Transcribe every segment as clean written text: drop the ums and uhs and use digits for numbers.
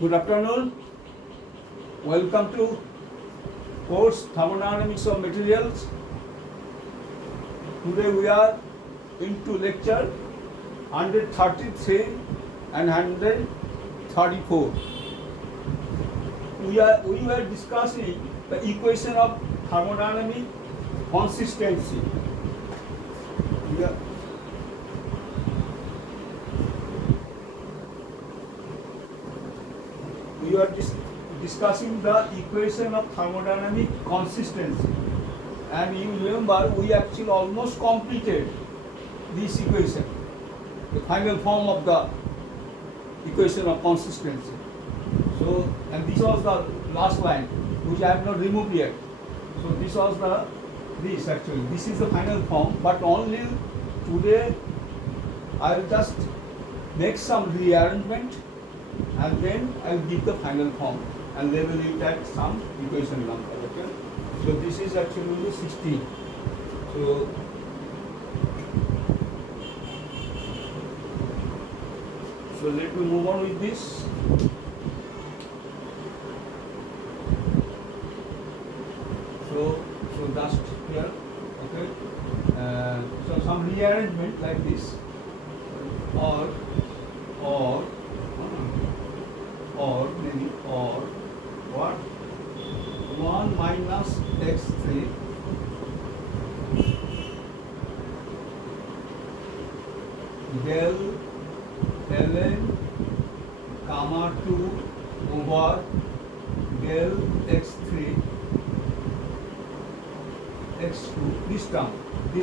Good afternoon. Welcome to course Thermodynamics of Materials. Today we are into lecture 133 and 134. We were discussing the equation of thermodynamic consistency. We are discussing the equation of thermodynamic consistency, and you remember we actually almost completed this equation, the final form of the equation of consistency. So, and this was the last line which I have not removed yet. So this was this is the final form, but only today I will just make some rearrangement and then I will give the final form and label it at some equation number. Okay. So this is actually 16. So let me move on with this. So just here, okay. So some rearrangement like this, or what? 1 minus x3 del ln gamma 2 over del x3 x2, this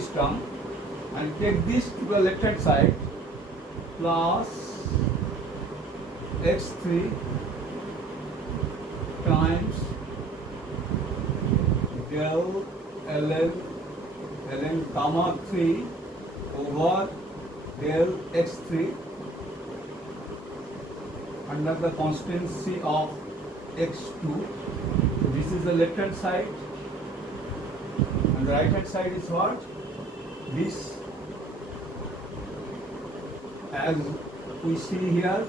term, and take this to the left hand side, plus x3 times del ln gamma 3 over del x3 under the constancy of x2. So this is the left hand side, and the right hand side is what? This, as we see here,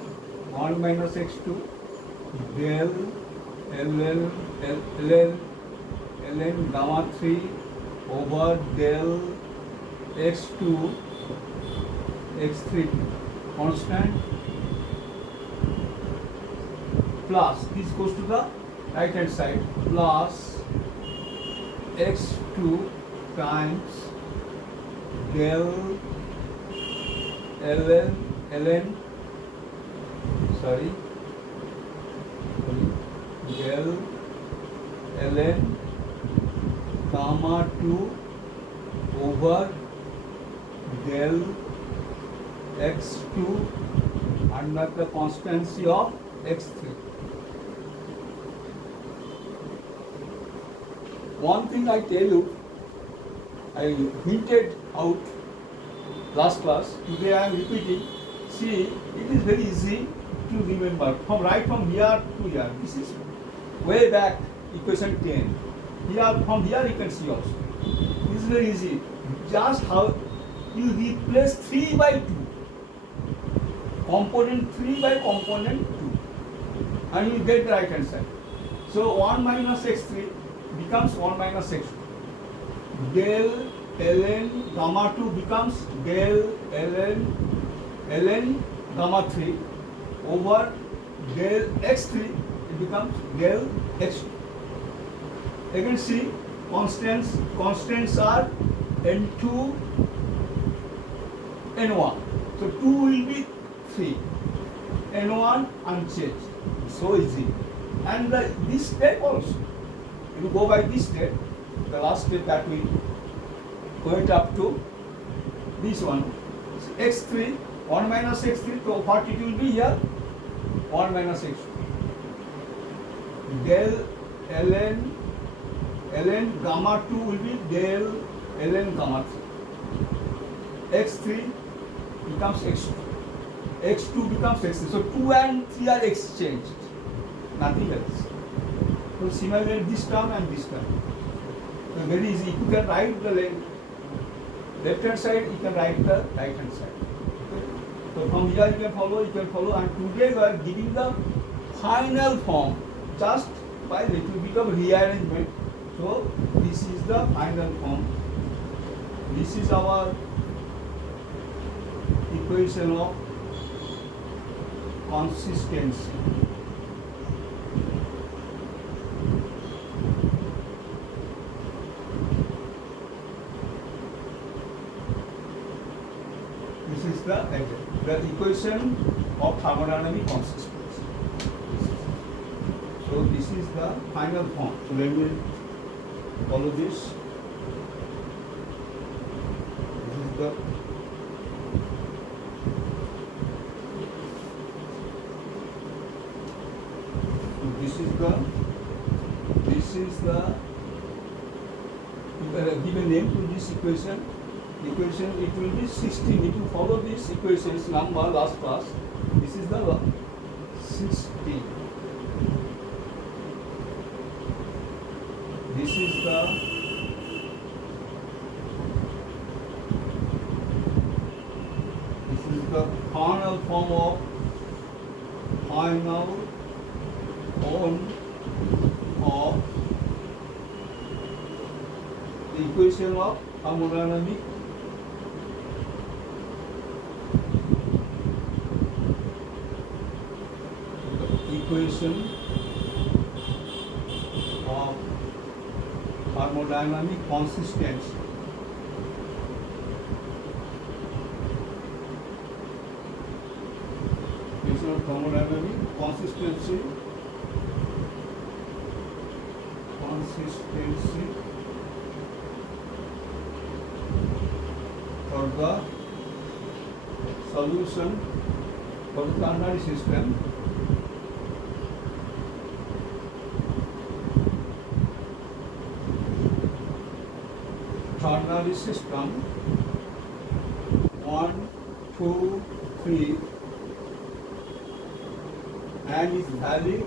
1 minus x2 del ln gamma 3 over del x2 x3 constant, plus this goes to the right hand side, plus x2 times del ln gamma 2 over del x2 under the constancy of x3. One thing I tell you, I hinted out last class, today I am repeating. See, it is very easy to remember from here to here. This is way back equation 10. From here you can see also. This is very easy. Just how you replace 3 by 2. Component 3 by component 2. And you get the right hand side. So 1 minus x3 becomes 1 minus x2. Del ln gamma 2 becomes del ln gamma 3 over del x3, it becomes del x2. Again see, constants are n2, n1. So 2 will be 3, n1 unchanged. So easy. And this step also, if you go by this step, the last step that we went up to, this one, x3, 1 minus x3, so what it will be here? 1 minus x2. Del ln gamma 2 will be del ln gamma 3. x3 becomes x2. x2 becomes x3. So 2 and 3 are exchanged. Nothing else. So similarly this term and this term. So very easy. You can write the left hand side, you can write the right hand side. Okay? So from here you can follow, and today we are giving the final form just by little bit of rearrangement. So this is the final form. This is our equation of consistency. This is the equation of thermodynamic consistency. So this is the final form. So let me follow this. This is the given name to this equation. Equation, it will be 16. If you follow this equations number last class, this is the 16. This is the final form of the equation of thermodynamic consistency. Equation of thermodynamic consistency for the solution for the ternary system. Ternary system 1, 2, 3 and is valid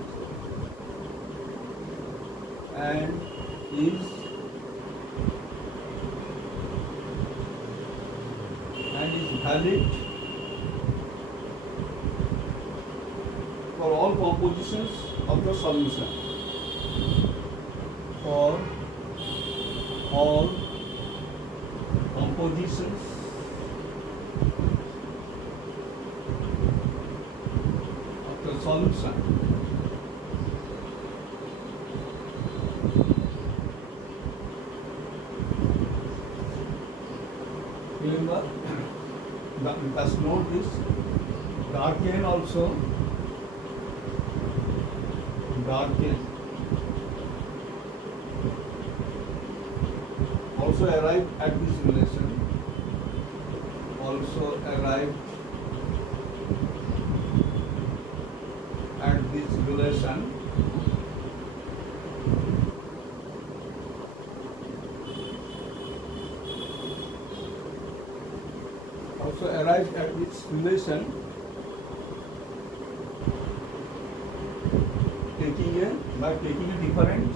and is valid for all compositions of the solution. For all compositions of the solution. Remember, let's note this. Darken also. Also arrived at this relation. Also arrived at this relation. Also arrived at this relation by taking a different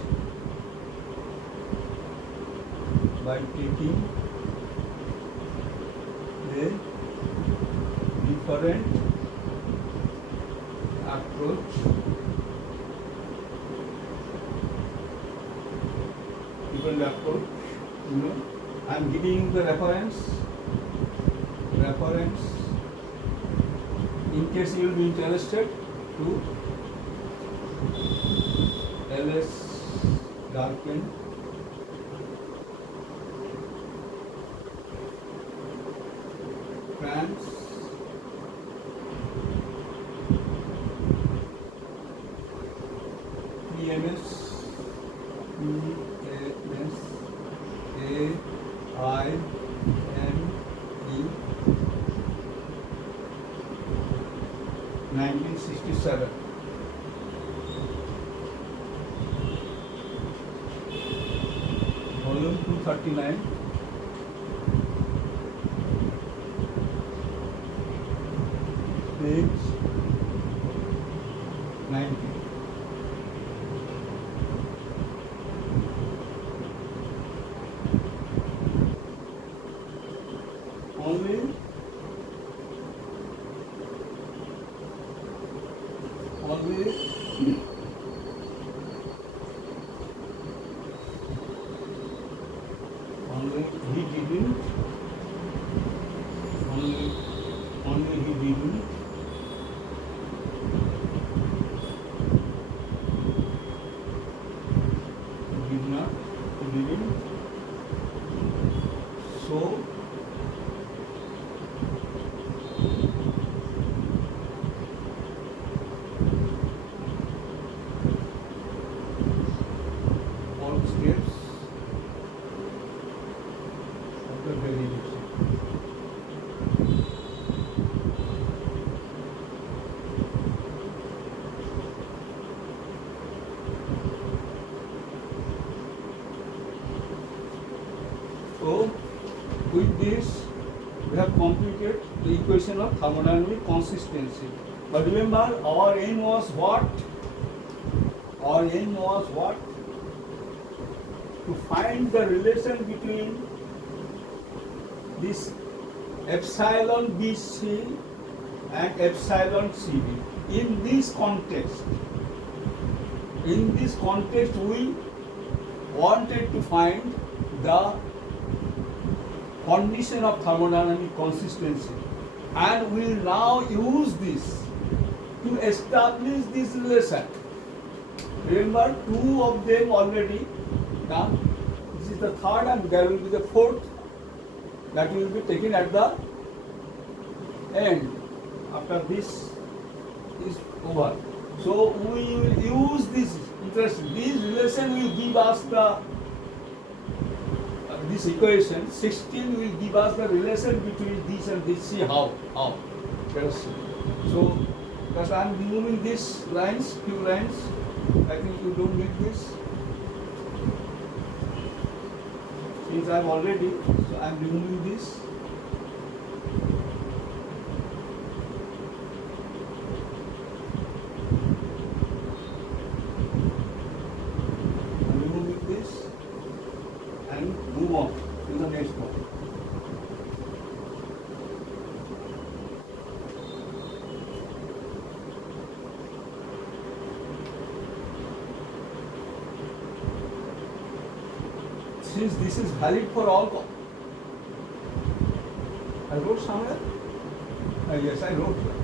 approach. I am giving the reference in case you will be interested to LS Darken trans EMS AIME 1967. Volume 239. Page 90. Only Only he didn't. Only he didn't. Did not. Didn't. So all steps of the derivation. So, with this, we have completed the equation of thermodynamic consistency. But remember, our aim was what? Our aim was what? To find the relation between this epsilon BC and epsilon CB. In this context, we wanted to find the condition of thermodynamic consistency, and we will now use this to establish this relation. Remember, two of them already done. This is the third, and there will be the fourth that will be taken at the end after this is over. So we will use this interest. This relation will give us the this equation 16 will give us the relation between this and this. See how. Let us see. So because I am removing these lines, few lines. I think you don't need this. Since I am already, so I am removing this. I am removing this and move on to the next one. Since this is valid for all, I wrote somewhere? Yes, I wrote here.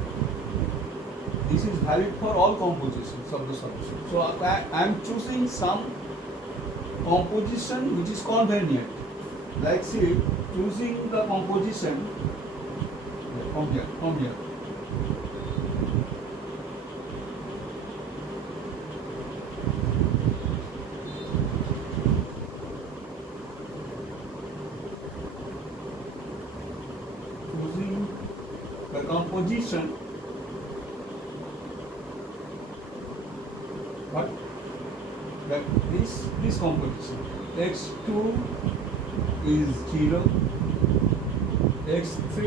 This is valid for all compositions of the solution. So I am choosing some composition which is convenient. Like say, choosing the composition from here. Choosing the composition, what? That this composition, x2 is 0, x3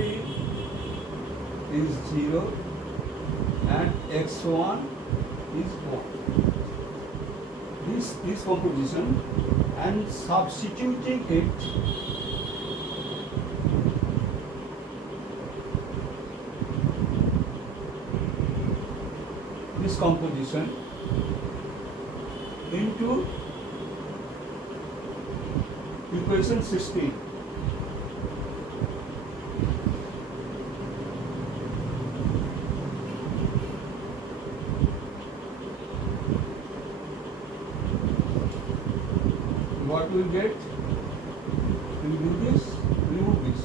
is 0, and x1 is 1. This composition, and substituting it this composition into equation 16. What we will get? We will do this, remove this.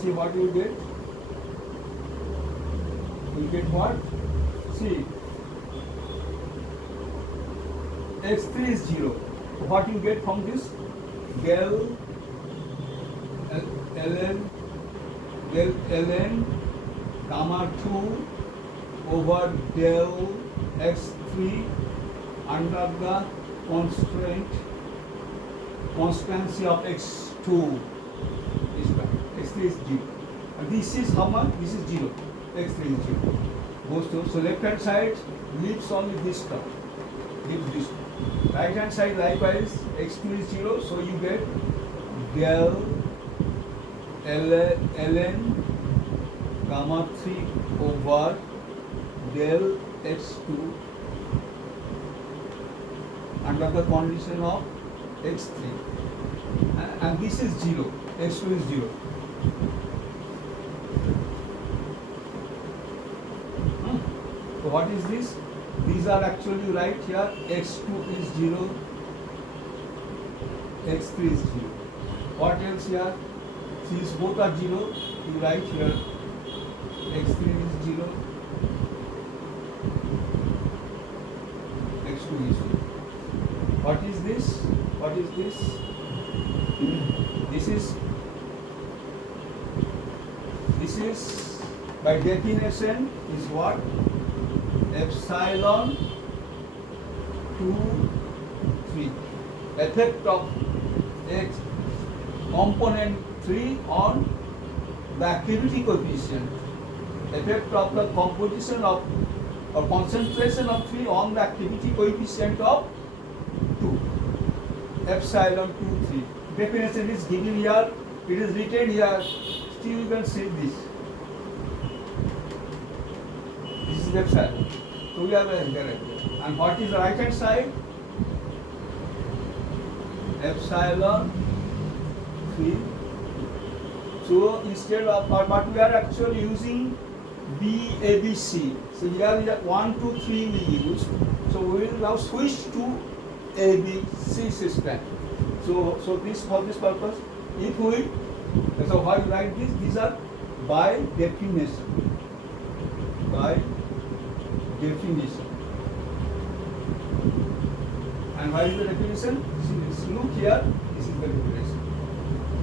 See what you get? You get what? See, x3 is 0. What you get from this? Del ln gamma 2 over del x3 under the constancy of x2 is right. X3 is 0. And this is how much? This is 0. X3 is 0. Goes to, so left hand side leaves only this term. gives this. Right hand side likewise, x2 is 0, so you get del ln gamma 3 over del x2 under the condition of x3, and this is 0, x2 is 0. So what is this? These are actually right here, x2 is 0, x3 is 0. What else here? Since both are 0, you write here x3 is 0, x2 is 0. What is this? What is this? This is by definition is what? Epsilon 2, 3. Effect of x component 3 on the activity coefficient. Effect of the composition of or concentration of 3 on the activity coefficient of 2. Epsilon 2, 3. Definition is given here, it is written here, still you can see this. This is epsilon. So we have a direct. And what is the right hand side? Epsilon 3. So instead of, but we are actually using ABC. So here 1, 2, 3 we used. So we will now switch to ABC system. So this for this purpose, if we, so why you write this? These are by definition. By definition. And why is the definition? See, look here, this is the definition.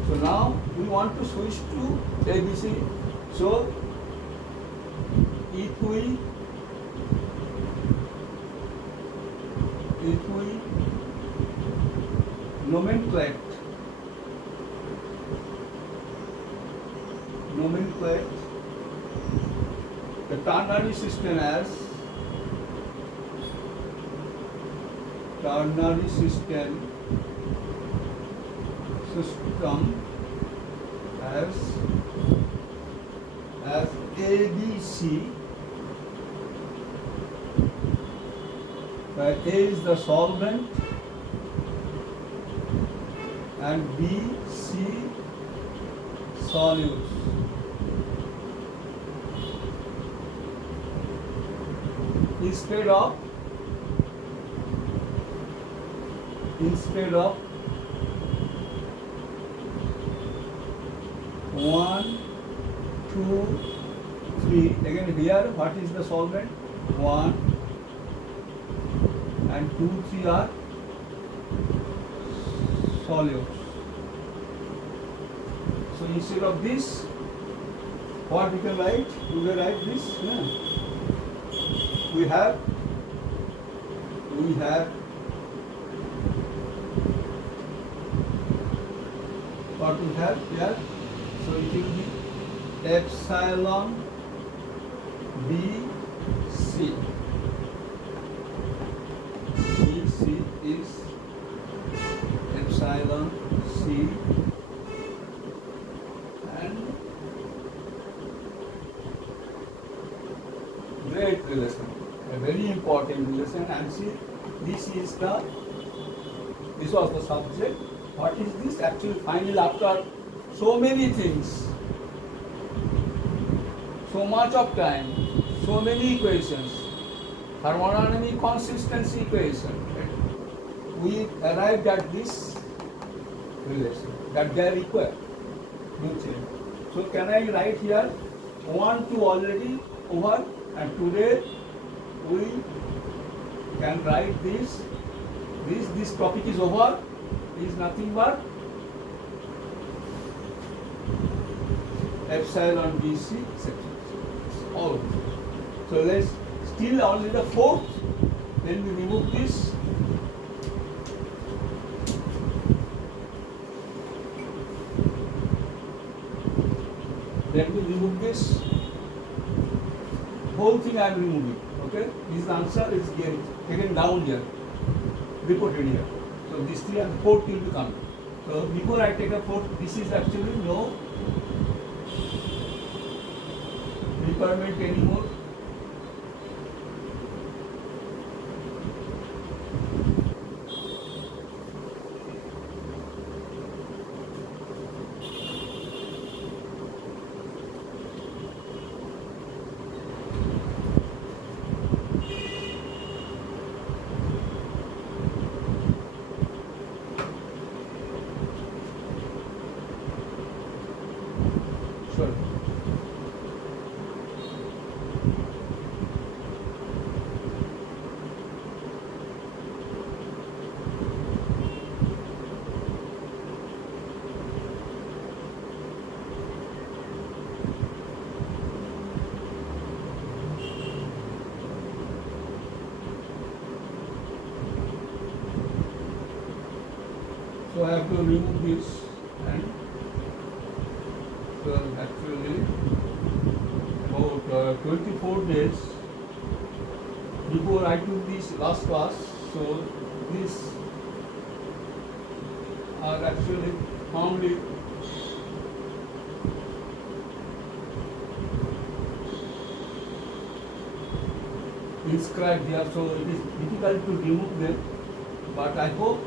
So now we want to switch to ABC. So if we nomenclate the ternary system as ABC, where A is the solvent and B, C solutes. Instead of 1, 2, 3. Again here, what is the solvent? 1 and 2, 3 are solutes. So instead of this, what we can write? We will write this. Yeah. We have what we have here. So it will be epsilon BC. BC is epsilon C and great relation, a very important relation. And see, this was the subject. What is this? Actually, finally, after so many things, so much of time, so many equations, thermodynamic consistency equation, we arrived at this relation that they are equal. No change. So can I write here 1, 2 already over, and today we can write this topic is over, is nothing but epsilon BC, etc. All of it. So let's still only the fourth, then we remove this. Then we remove this. Whole thing I am removing. Okay? This answer is taken down here. reported here. So these three and fourth will be coming. So before I take a fourth, this is actually no requirement anymore. Sorry. So I have to remove this and so actually about 24 days before I took this last class, so these are actually firmly inscribed here, so it is difficult to remove them, but I hope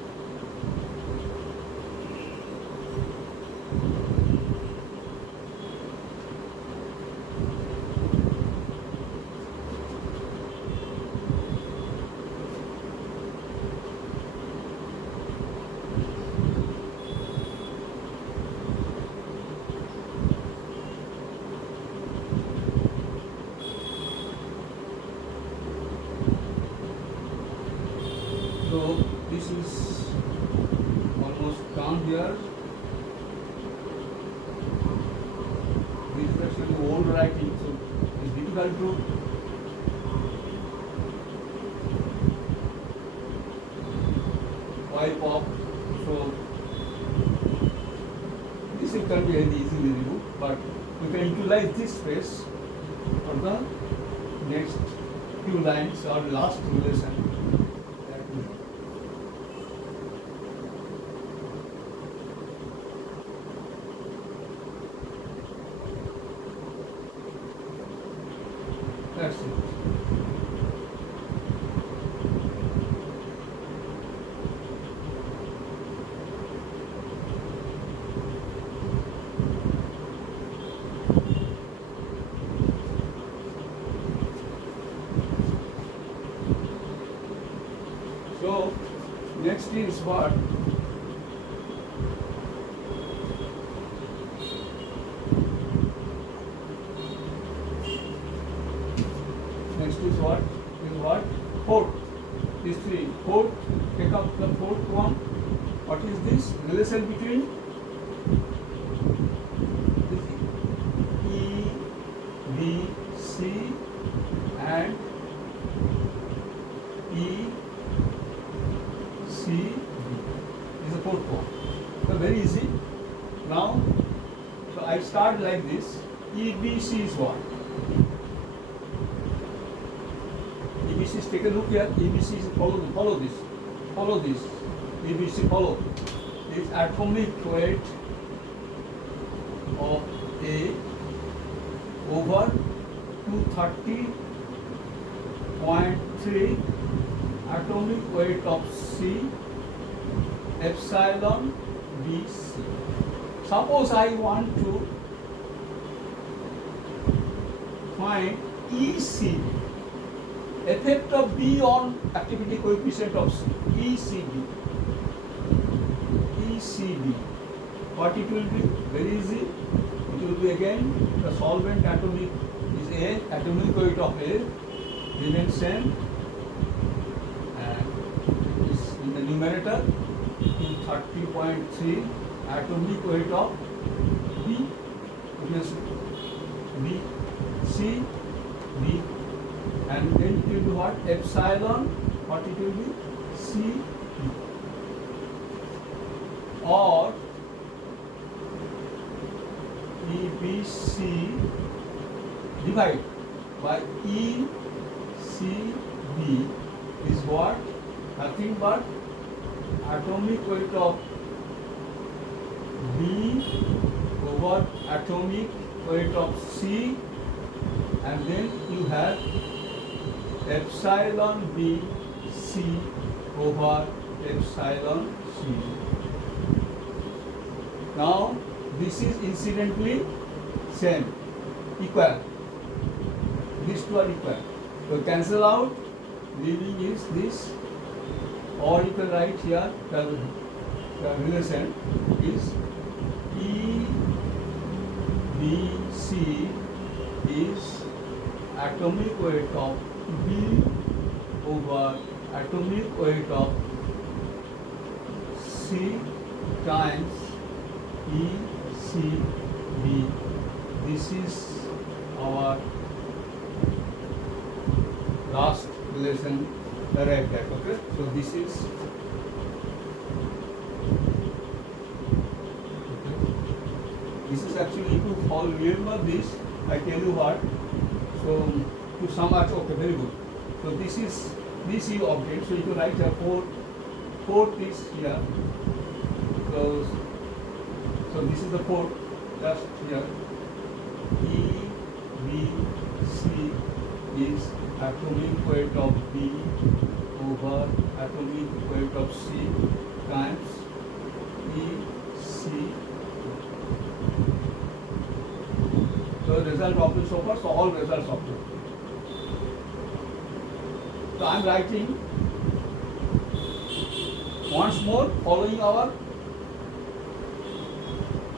so. This is almost done here. This is actually old writing, so it's difficult to wipe off. So this can be very easily removed, but we can utilize this space for the next few lines or last relation. That's it. So next is what? Next is what? Is what? Fourth. These three. Fourth. Take up the fourth one. What is this? Relation between E, B, C and E, C, B. This is the fourth one. So very easy. Now, so I start like this. EBC is what? EBC is, take a look here. EBC is follow this. EBC follow. Is atomic weight of A over 230.3 atomic weight of C epsilon BC. Suppose I want to find ECB, effect of B on activity coefficient of C, ECB. What it will be? Very easy. It will be again the solvent atomic is A, atomic weight of A remains same, and it is in the numerator 230.3 atomic weight of B, it means B, C, B, and then it will be what? Epsilon, what it will be? C, B. Or EBC divided by ECB is what? Nothing but atomic weight of B over atomic weight of C, and then you have epsilon B C over epsilon C. Now this is incidentally same, equal. These two are equal. So cancel out, leaving is this, or you can write here the relation is eBC is atomic weight of B over atomic weight of C times eCB. This is our last relation arrived at. Okay, so this is actually, if you all remember this, I tell you what. So to sum up, okay, very good. So this is this you object. So you can write a fourth is here. So this is the fourth just here. eBC is atomic weight of B over atomic weight of C times EC. So result of this over, so all results of it. So I am writing once more following our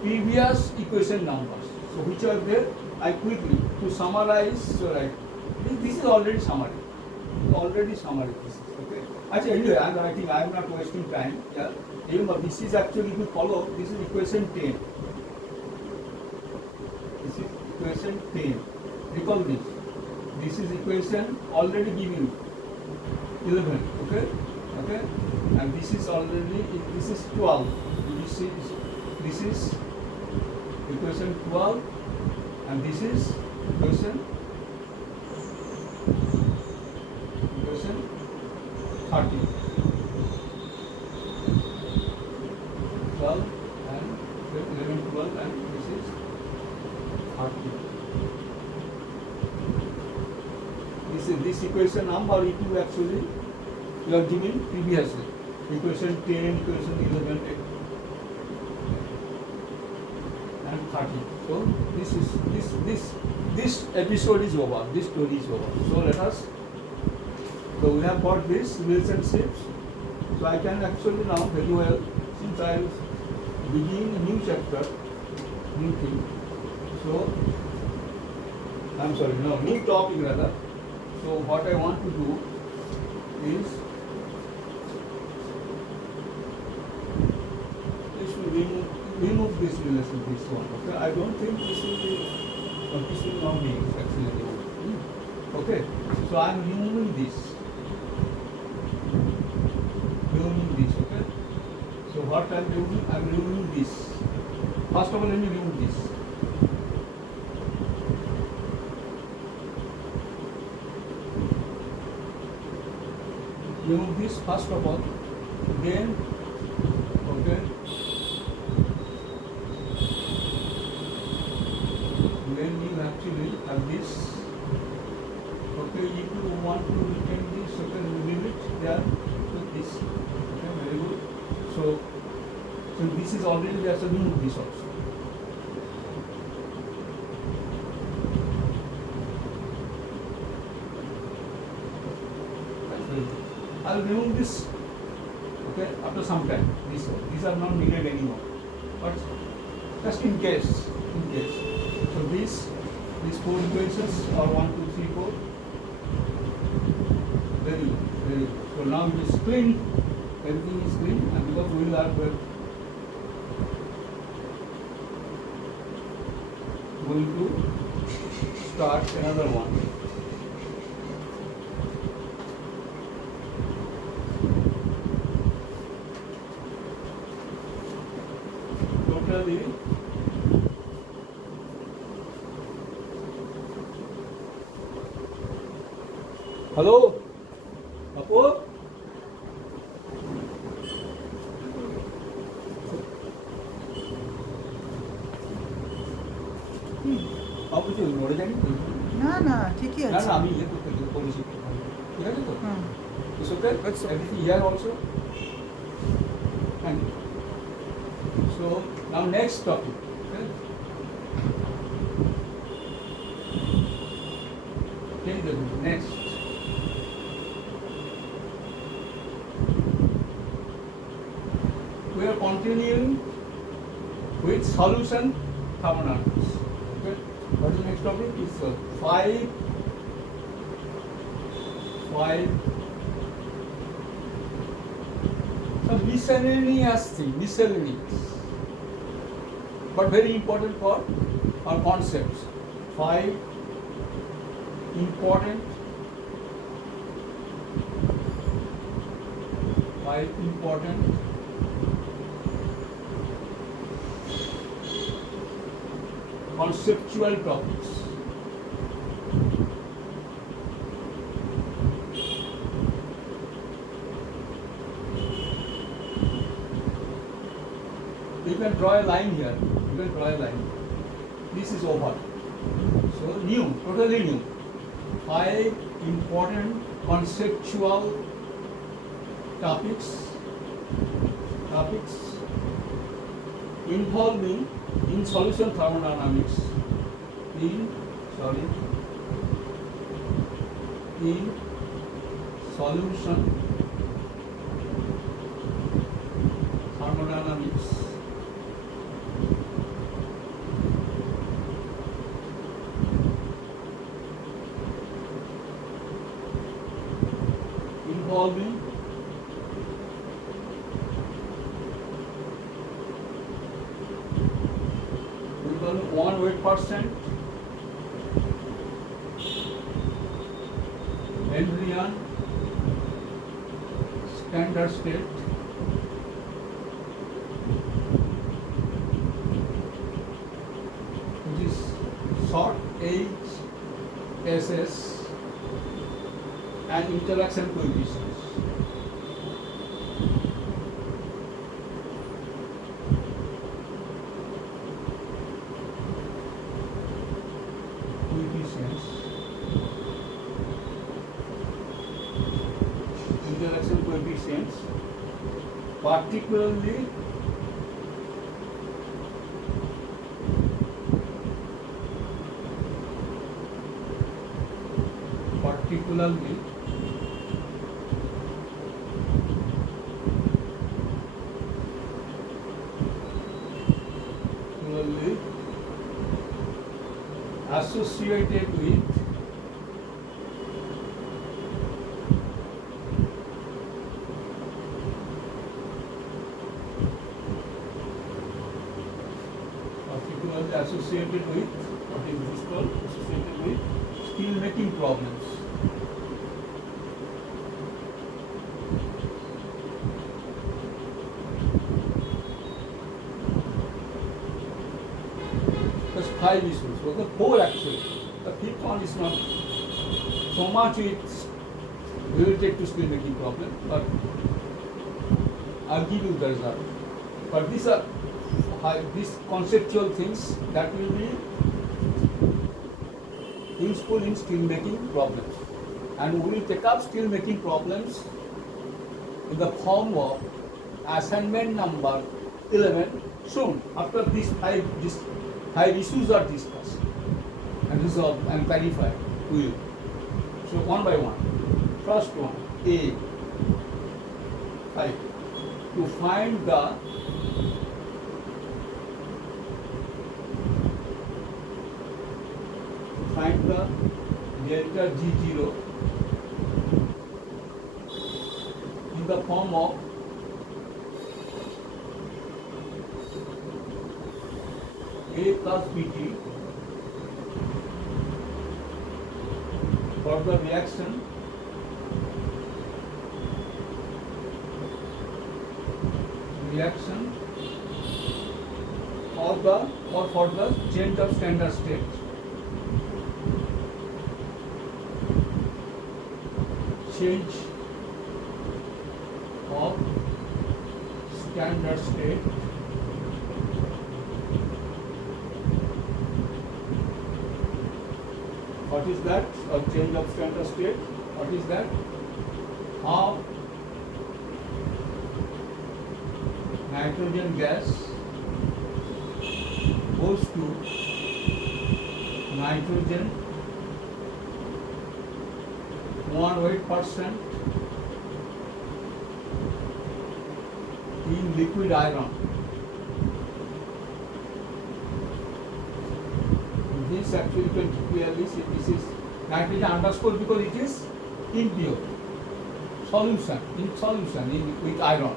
previous equation numbers. So which are there? I quickly to summarize. So right, this is already summary. This is okay. Actually, anyway, I am writing. I am not wasting time. Yeah. Remember, this is actually, if you follow, this is equation 10. This is equation 10. Recall this. This is equation already given 11. Okay. Okay. And this is already, this is 12. This is equation 12, and this is equation 30. 12 and 11, 12, and this is 30. This equation number it will actually you are given previously. Equation 10, equation 11, and 30. So this episode is over. This story is over. So let us. So we have got this relationships. So I can actually now very well, since I will begin a new chapter, new thing. So I'm sorry, no, new topic rather. So what I want to do is remove this relation, this one. Okay, I don't think this will not be actually removed. Okay, so I am removing this. Okay. So what I am doing? I am removing this. First of all, let me remove this. Remove this first of all. Then, okay. Then you actually have this. Okay, if you want to retain this, okay, leave it there with this. Okay, very good. So this is already there, so remove this also. I will remove this, okay, after some time. These are not needed anymore. But just in case. So these 4 equations are 1, 2, 3, 4. Very good, very good. So now it is clean. Everything is clean, and because we are going to start another one. Totally hello, Apo? না ঠিকই না আছে। না আমি ইয়ে করতে বলেছি, ঠিক আছে তো? হুম। It's okay? It's okay. Everything here also? Thank you. So now next topic. Okay? Change the book. Next. We are continuing with solution thermodynamics. Okay? What is the next topic? Is five some miscellaneous thing, miscellaneous, but very important for our concepts. Five important conceptual topics. You can draw a line here. You can draw a line. This is over. So new, totally new. Five important conceptual topics involving in solution thermodynamics. In solution thermodynamics. Involving one weight percent Henryan standard state which is short HSS and interaction coefficients. Interaction coefficients, particularly associated with what is this called? Associated with steel making problems. There's five issues. Well, the four actually. The fifth one is not so much it's related to steel making problem, but I'll give you the result. But these are these conceptual things that will be useful in steel making problems, and we will take up steel making problems in the form of assignment number 11 soon, after these five issues are discussed and resolved and clarified to you. So one by one. First one, A, 5. To find the delta G0 in the form of A+BT for the reaction or for the change of standard state. Change of standard state for What is that? A change of standard state. What is that? How nitrogen gas goes to nitrogen 1% in liquid iron. This actually you can clearly see this is nitrogen underscore because it is impure solution with iron.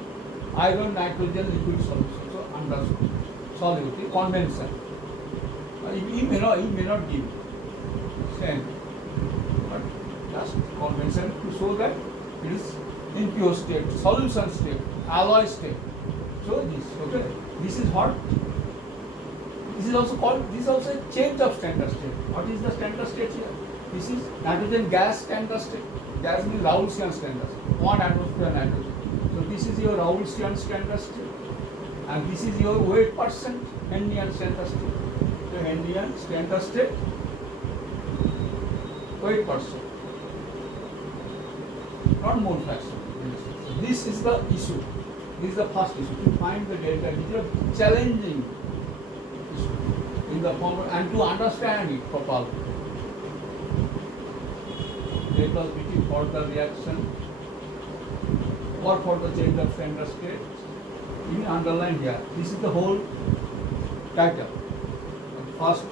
Iron nitrogen liquid solution. So underscore solubility convention. It may not give same, but just convention to show that it is impure state, solution state, alloy state. So this okay. This is what. This is also called. This is also a change of standard state. What is the standard state here? This is nitrogen gas standard state. Gas means Raoultian standard state. 1 atmosphere nitrogen. So this is your Raoultian standard state, and this is your weight percent Henrian standard state. So Henrian standard state, weight percent, not mole fraction. So this is the issue. This is the first issue to find the delta. This is a challenging issue in the form and to understand it properly. A+BT for the reaction or for the change of standard state. You underline here. This is the whole title. First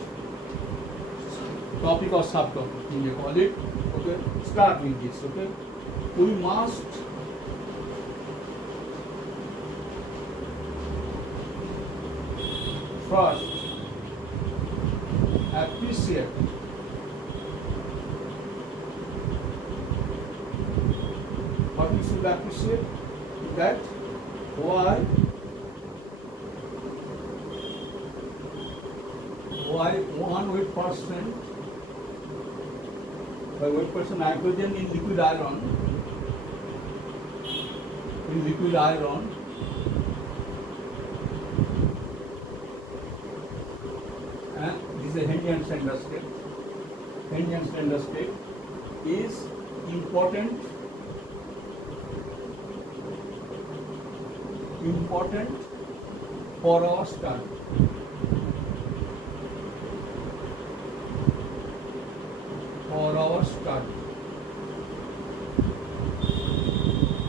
topic or subtopic, you may call it. Okay, start with this. Okay, we must first appreciate what we should appreciate that why 1 weight percent by weight percent nitrogen in liquid iron and this is a Henrian standard state. Henrian standard state is important for our study.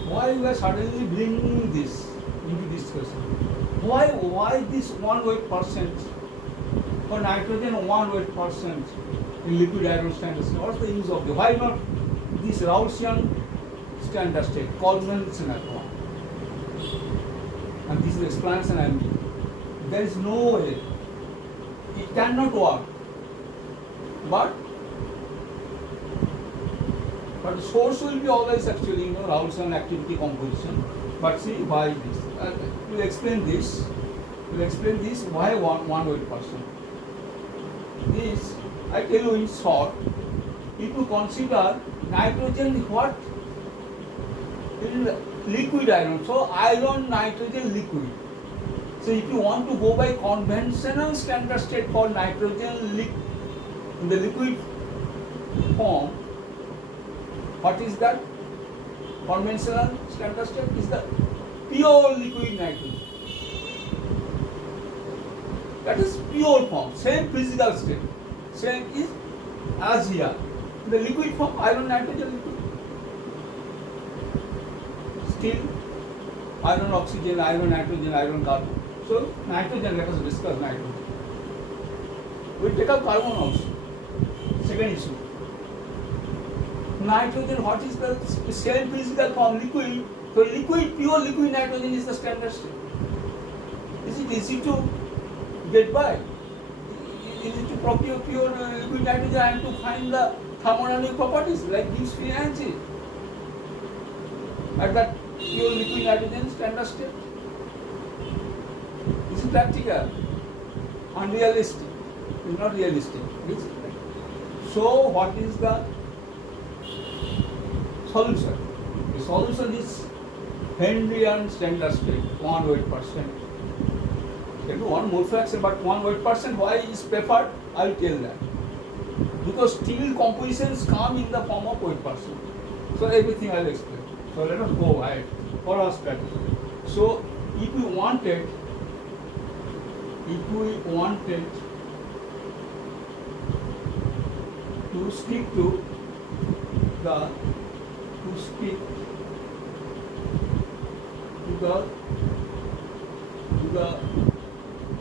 Why we are suddenly bringing this into discussion? Why this 1 weight percent for nitrogen 1 weight percent in liquid iron standard state? What's the use of the? Why not this Raoultian standard state, conventional one? And this is the explanation I am giving. There is no way. It cannot work. But the source will be always actually, Raoultian activity composition. But see why this. We'll explain this. Why 1 weight percent. This, I tell you in short, if you consider nitrogen what? In liquid iron. So iron nitrogen liquid. So if you want to go by conventional standard state for nitrogen in the liquid form, what is that? Conventional standard state is the pure liquid nitrogen. That is pure form, same physical state. Same is as here. In the liquid form, iron nitrogen liquid. Still, iron oxygen, iron nitrogen, iron carbon. So nitrogen, let us discuss nitrogen. We take up carbon also. Second issue. Nitrogen, what is the same physical form? Liquid. So pure liquid nitrogen is the standard state. Is it easy to get by? Is it to procure pure liquid nitrogen and to find the thermodynamic properties like gives free energy at that pure liquid nitrogen standard state? Is it practical? Unrealistic. It's not realistic. So what is the solution? The solution is Henrian standard state, 1 weight percent. There is one mole fraction, but 1 weight percent. Why is preferred? I will tell that. because steel compositions come in the form of weight percent. So everything I'll explain. So let us go ahead for our strategy. So if we wanted to stick to the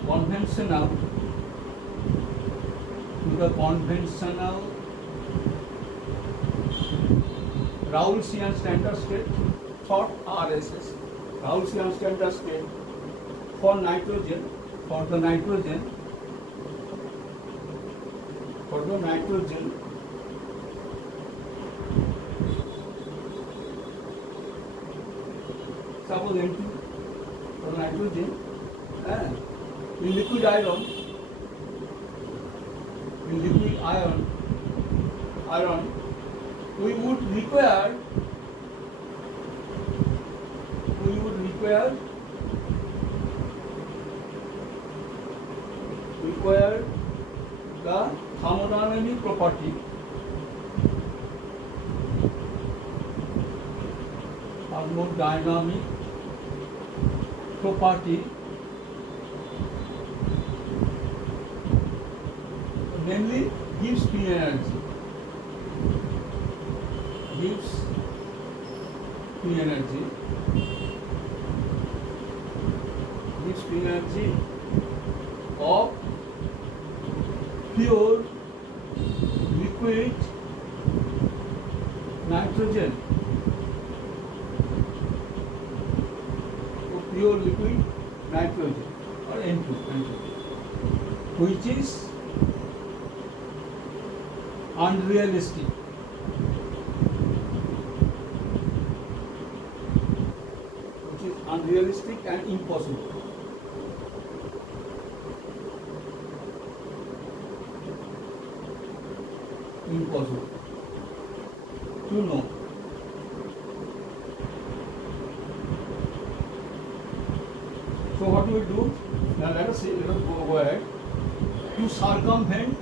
conventional Raoultian standard state for RSS. Raoultian standard state for the nitrogen, suppose N2 for nitrogen, in liquid iron, we would require the thermodynamic property mainly gives free energy. Of pure liquid nitrogen, or N2, which is unrealistic. And impossible. To know. So what do we do? Now let us go ahead. To circumvent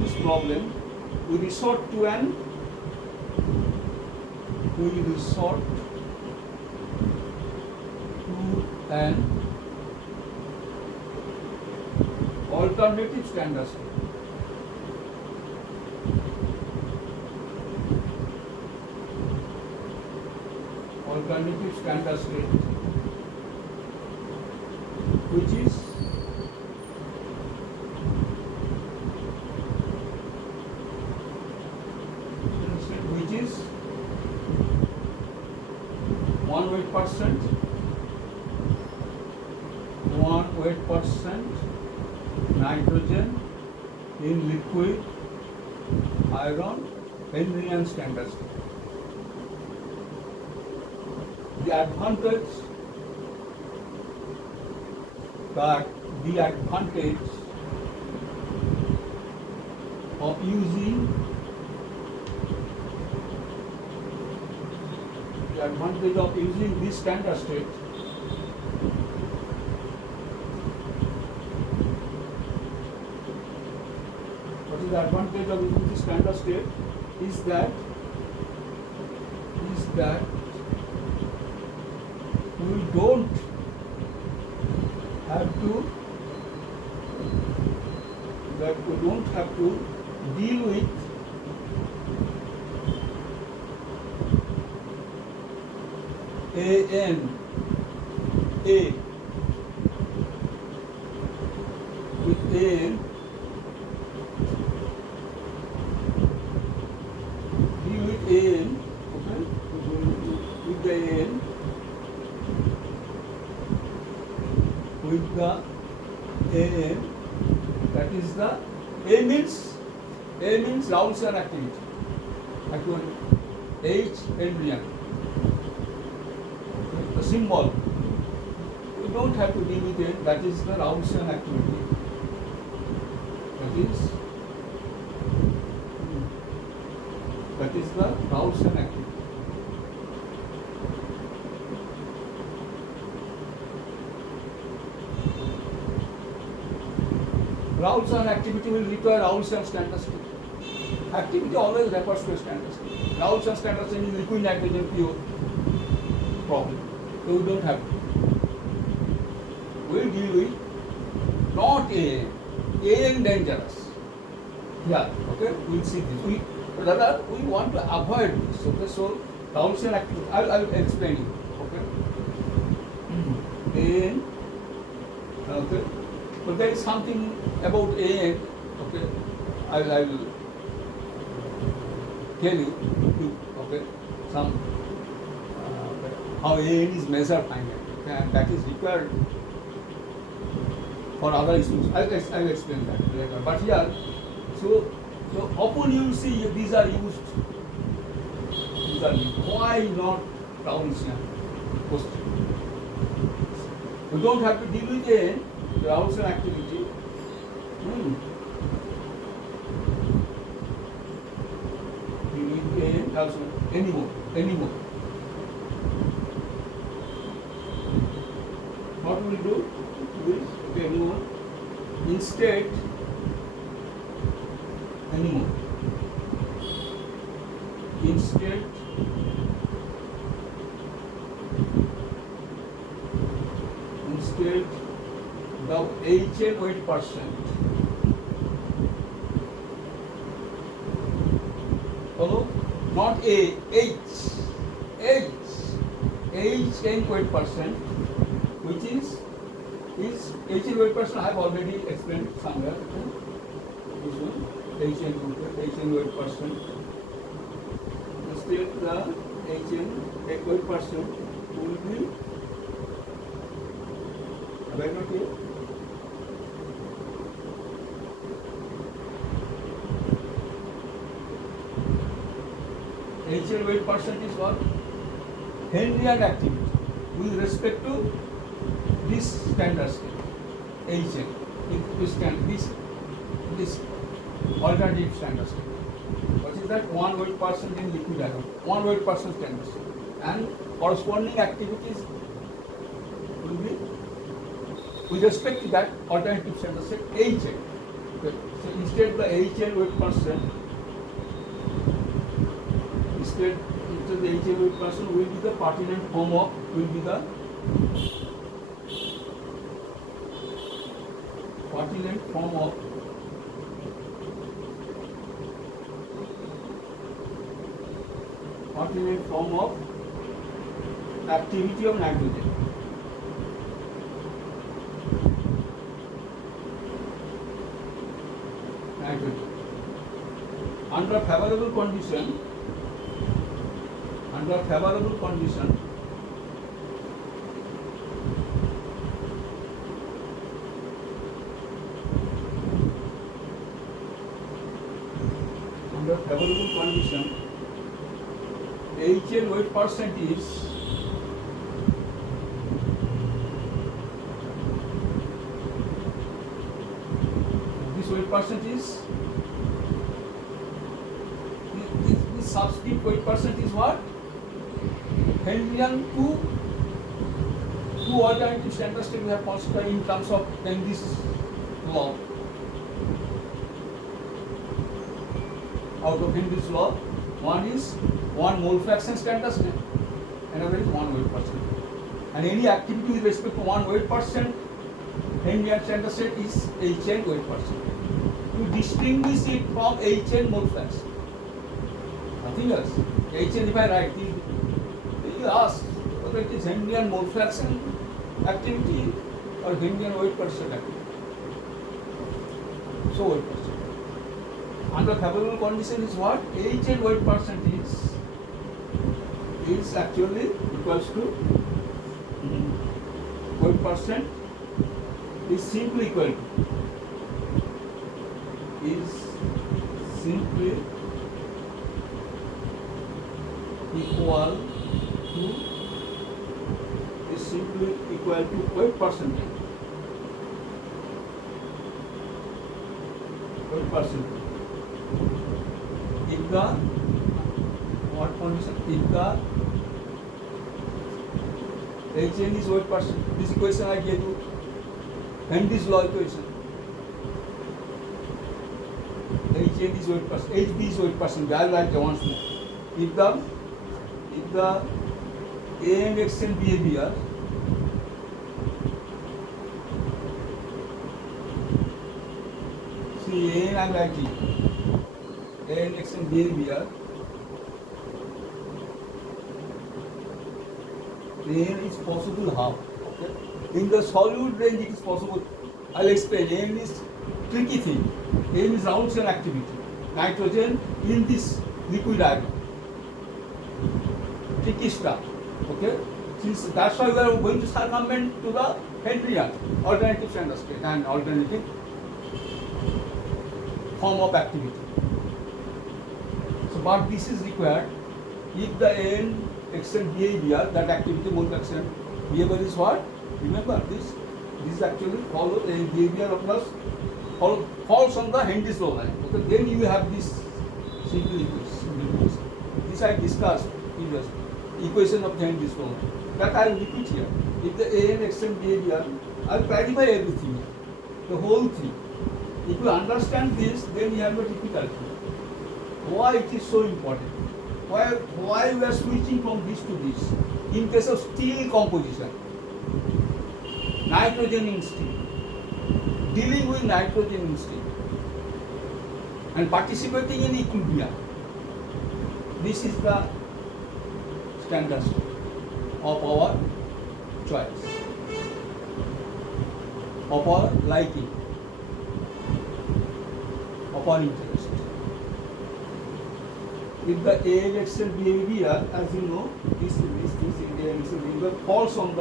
this problem, we resort to an alternative standard state. Which is one weight percent nitrogen in liquid iron Henrian standard state. The advantage of using this standard state the advantage of using this standard state is that we don't have to deal with that is the A means Raoultian activity. H Henrian. The symbol. We don't have to deal with it. That is the Raoultian activity. That is the Raoultian activity. Raoult's activity will require Raoult's standard state. Activity always refers to a standard state. Raoult's standard state is liquid nitrogen pure problem. So we don't have to. We'll deal with not AN. AN dangerous. Yeah, okay, we'll see this. We want to avoid this. Okay, so Raoult's activity, I'll explain it. Okay. AN, okay. So there is something about AN, okay. I'll tell you, okay, some how AN is measured finally, okay, and that is required for other issues. I'll explain that later. But here, so often you will see these are used. Why not Raoultian question? We don't have to deal with the Raoultian activity. You need anymore. What will we do? Okay, move on. Instead, anymore. Instead, the HN weight percent. Follow? Not A, H. HN weight percent, which is HN weight percent. I have already explained somewhere. This one, HN weight percent. Instead, the HN weight percent will be. Have I not here? HL weight percent is what? Henrian activity with respect to this standard state. HL. This alternative standard state. What is that? 1 weight percent in liquid ion. 1 weight percent standard state. And corresponding activities will be with respect to that alternative standard state HL. Okay. So instead the HL weight percent, instead the HL weight percent will be the pertinent form of, will be the pertinent form of activity of nitrogen. Under favorable condition, under favorable condition, HL weight percent is this weight percent is this subscript weight percent is what? Henrian to two alternative standard state we have considered in terms of this law. Out of this law, one is 1 mole fraction standard state, another is 1 weight percent. And any activity with respect to 1 weight percent, Henrian standard state is HN weight percent. To distinguish it from HN mole fraction, nothing else. HN, if I write, you ask whether it is Henrian mole fraction activity or Henrian weight percent activity. So weight percent. Under favorable condition is what? HN weight percent is actually equals to weight percent is simply equal to weight percentage. Weight percentage. If the what condition? If the HN is weight percent, this equation I gave you, and this law equation. N is weight percent, HB is weight percent. I'll write once more. If the AN, XN behavior see AN I'm writing AN, XN behavior AN is possible half. Okay? In the solute range it is possible. I'll explain. AN is tricky thing. AN is round cell activity. Nitrogen in this liquid ion. Tricky stuff. Okay? Since that's why we are going to circumvent to the Henryan alternative standard state and alternative form of activity. So, but this is required if the AN, XN behavior, that activity mode action behavior is what? Remember this is actually follows a behavior of plus falls on the Henry's law line. Okay, then you have this simple equation. This I discussed previously. Equation of Henry's law line. That I will repeat here. If the AN, XN behavior, I will clarify everything here, the whole thing. If you understand this, then you have a difficulty. Why it is so important? Why we are switching from this to this? In case of steel composition, nitrogen in steel, dealing with nitrogen in steel, and participating in equilibrium. This is the standard state of our choice, of our liking, of our interest. If the AN behavior, as you know, this Indian behavior falls on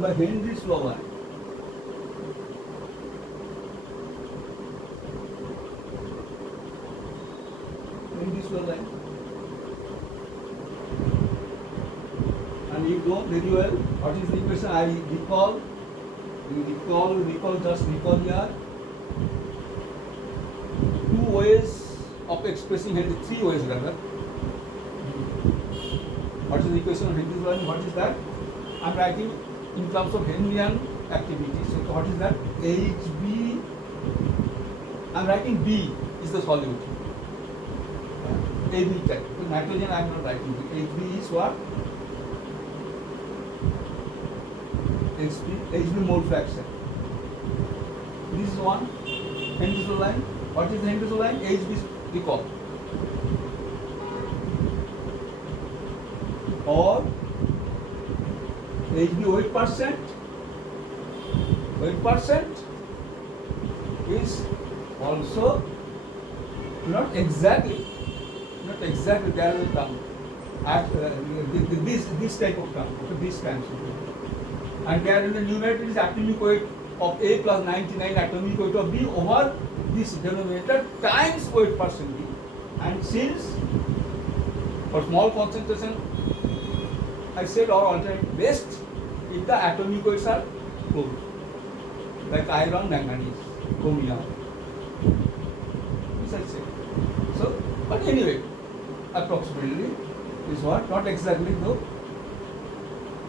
the Henry's law line. Henry's law line. And you know very well what is the equation. I recall. Just recall here. Two ways of expressing Henry, three ways rather. What is the equation of Henry's law line? What is that? I am writing in terms of Henryan activity. So what is that? HB. I am writing B is the solute. AB type. So nitrogen I am not writing. HB is what? HB mole fraction. This is one. Henry's law line. What is the Henry's law line? HB recall. Or HB weight percent is also not exactly there is a term at this type of term, this times. And there in the numerator is atomic weight of A plus 99 atomic weight of B over this denominator times weight percent B. And since for small concentration I said or alternate best if the atomic weights are close, like iron, manganese, chromium. This I said. So, but anyway, approximately is what? Not exactly though.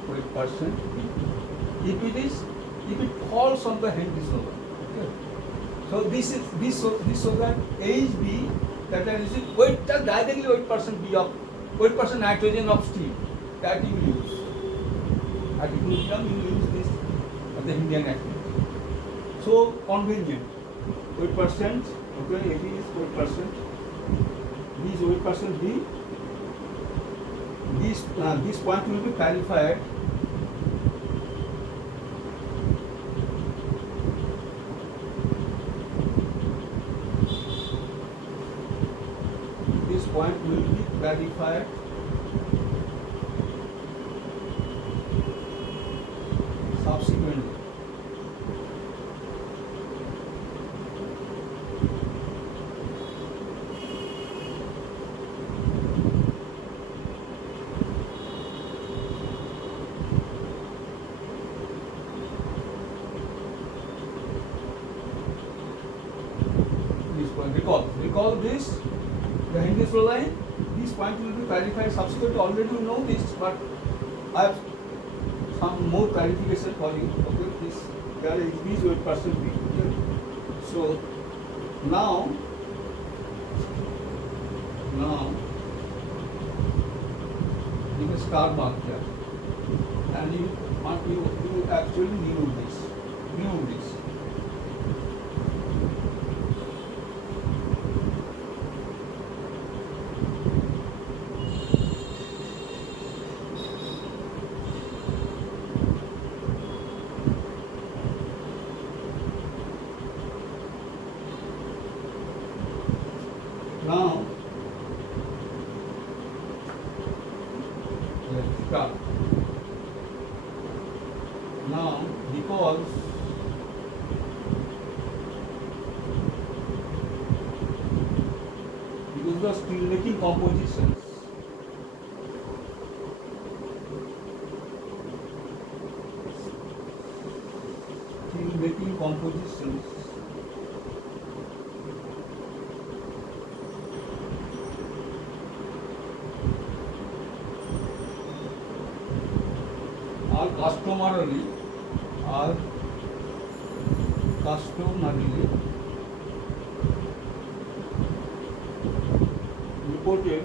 Weight percent. If it falls on the Henry's law. Okay. So this so that HB that is weight directly weight percent B of weight percent nitrogen of steel. That you will use. At equilibrium you will use this the Indian activity. So convenient. Weight percent, okay, AB is weight percent. B is weight percent B. This point will be clarified. This point will be clarified subsequently. This point, recall this, the Henry's law line. This point will be clarified subsequently. Already you know this, but I have some more clarification for you. Okay, please. There is weight percent B. So now you can start mark here, and you actually remove this. Now let's start. Now because the steel making compositions, are customarily reported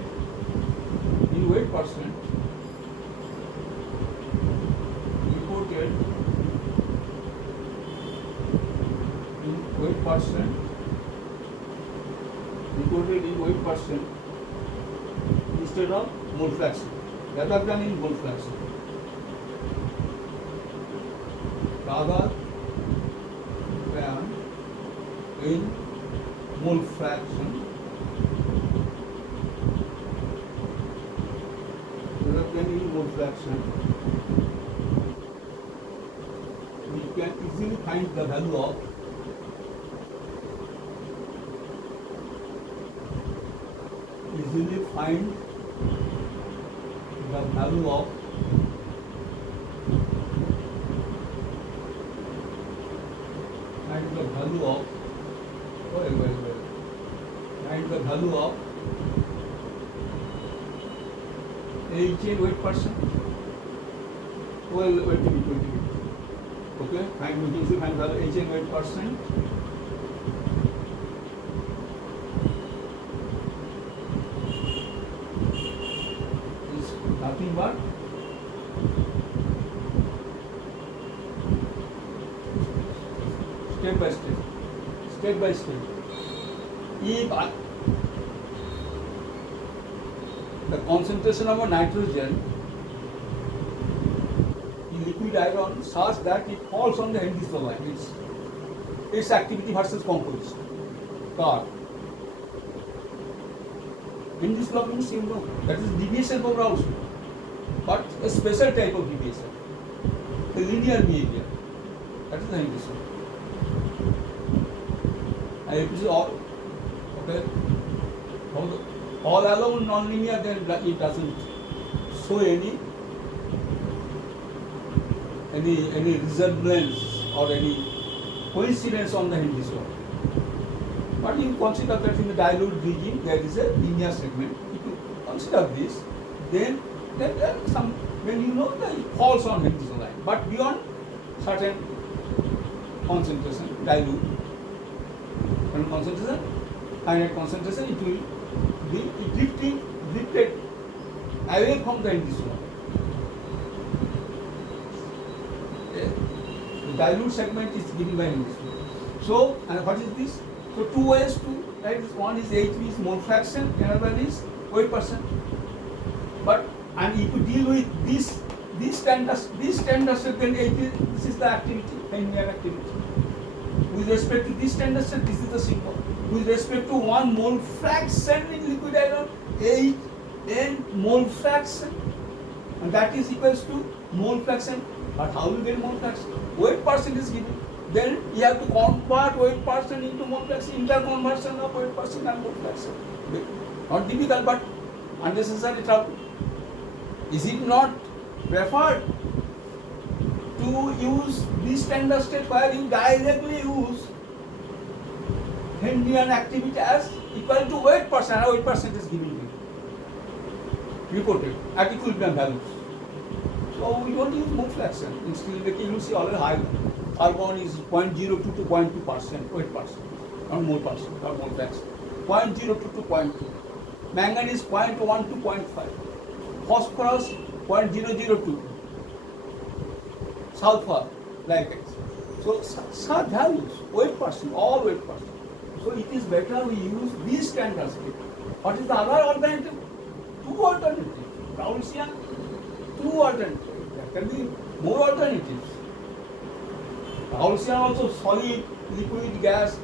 in weight percent, reported in weight percent instead of mole fraction, rather than in mole fraction. Rather than in mole fraction, we can easily find the value of HA weight percent. Well, wait a minute. Okay, find value HA weight percent. Is nothing but step by step. If the concentration of a nitrogen in liquid iron such that it falls on the Henry's law line, its activity versus composition curve. Henry's law means that is deviation from also, but a special type of deviation, the linear behavior. That is the Henry's law. And it is all okay. All alone non-linear, then it doesn't show any resemblance or any coincidence on the Henry's law. But you consider that in the dilute regime there is a linear segment. If you consider this, then some when you know that it falls on Henry's law line. But beyond certain concentration, dilute, finite concentration, it will be drifted away from the Henry's law. The dilute segment is given by Henry's law. So, and what is this? So, two ways to write this. One is HB is mole fraction, another one is weight percent. But and if you deal with this standard, then this is the activity, linear activity. With respect to this standard set, this is the symbol. With respect to one mole fraction in liquid iron, N mole fraction, and that is equals to mole fraction. But how you get mole fraction? Weight percent is given. Then you have to convert weight percent into mole fraction, interconversion of weight percent and mole fraction. Not difficult, but unnecessary trouble. Is it not preferred to use this standard state where you directly use Henryan activity as equal to weight percent, and weight percent is given here, reported at equilibrium values. So we don't use mole fraction. In steel making, you see always high. Argon is 0.02 to 0.2% weight percent, or mole percent, or mole fraction. 0.02 to 0.2. Manganese 0.1 to 0.5. Phosphorus 0.002. Sulfur likewise. So such values, weight percent, all weight percent. So it is better we use these standard scale. What is the other alternative? Two alternatives. Gaussian, two alternatives. There can be more alternatives. Gaussian also solid, liquid, gas.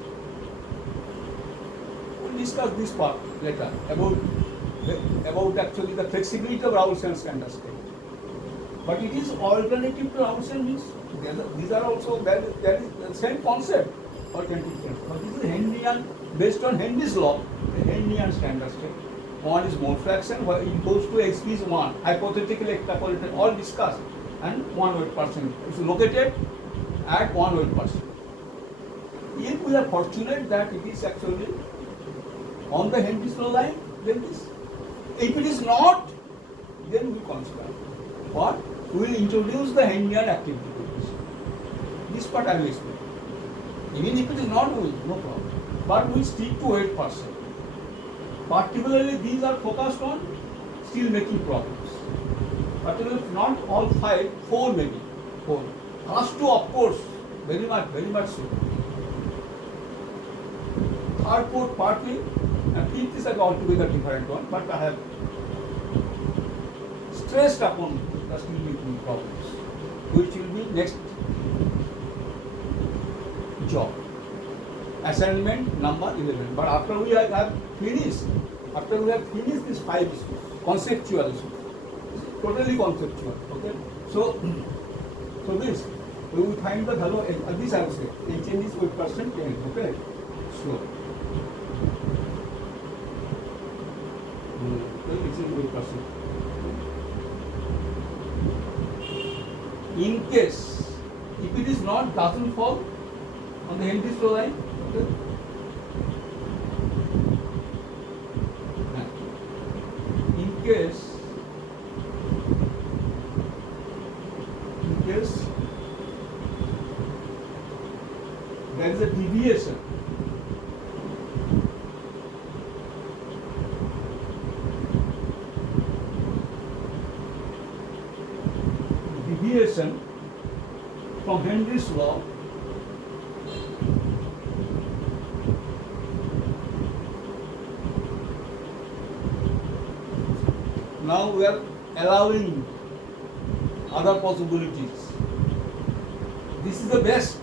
We'll discuss this part later about actually the flexibility of Gaussian standard scale. But it is alternative to Gaussian means these are also there is the same concept. Alternative. But this is Henryian, based on Henry's law, the Henryian standard scale. One is mole fraction, where it goes to XP is 1, hypothetically extrapolated, all discussed, and 1 weight percent. It's located at 1 weight percent. If we are fortunate that it is actually on the Henry's law line, then this. If it is not, then we consider. What? We will introduce the Henryian activity coefficient. This part I will explain. Even if it is not, no problem. But we stick to 8%. Particularly, these are focused on steel making problems. Particularly, not all 5, 4 maybe. 4. First 2, of course, very much so. Third, fourth, partly, and fifth is an altogether different one. But I have stressed upon the steel making problems, which will be next job. Assignment number 11. But after we have finished these 5 issues, conceptual issues, totally conceptual. Okay. So this we will find the value. This I will say. Hn is weight percent 10. Okay. So this is weight percent. In case if it is not, doesn't fall on the Henry's law line, okay. In case there is a deviation, from Henry's law, now we are allowing other possibilities. This is the best.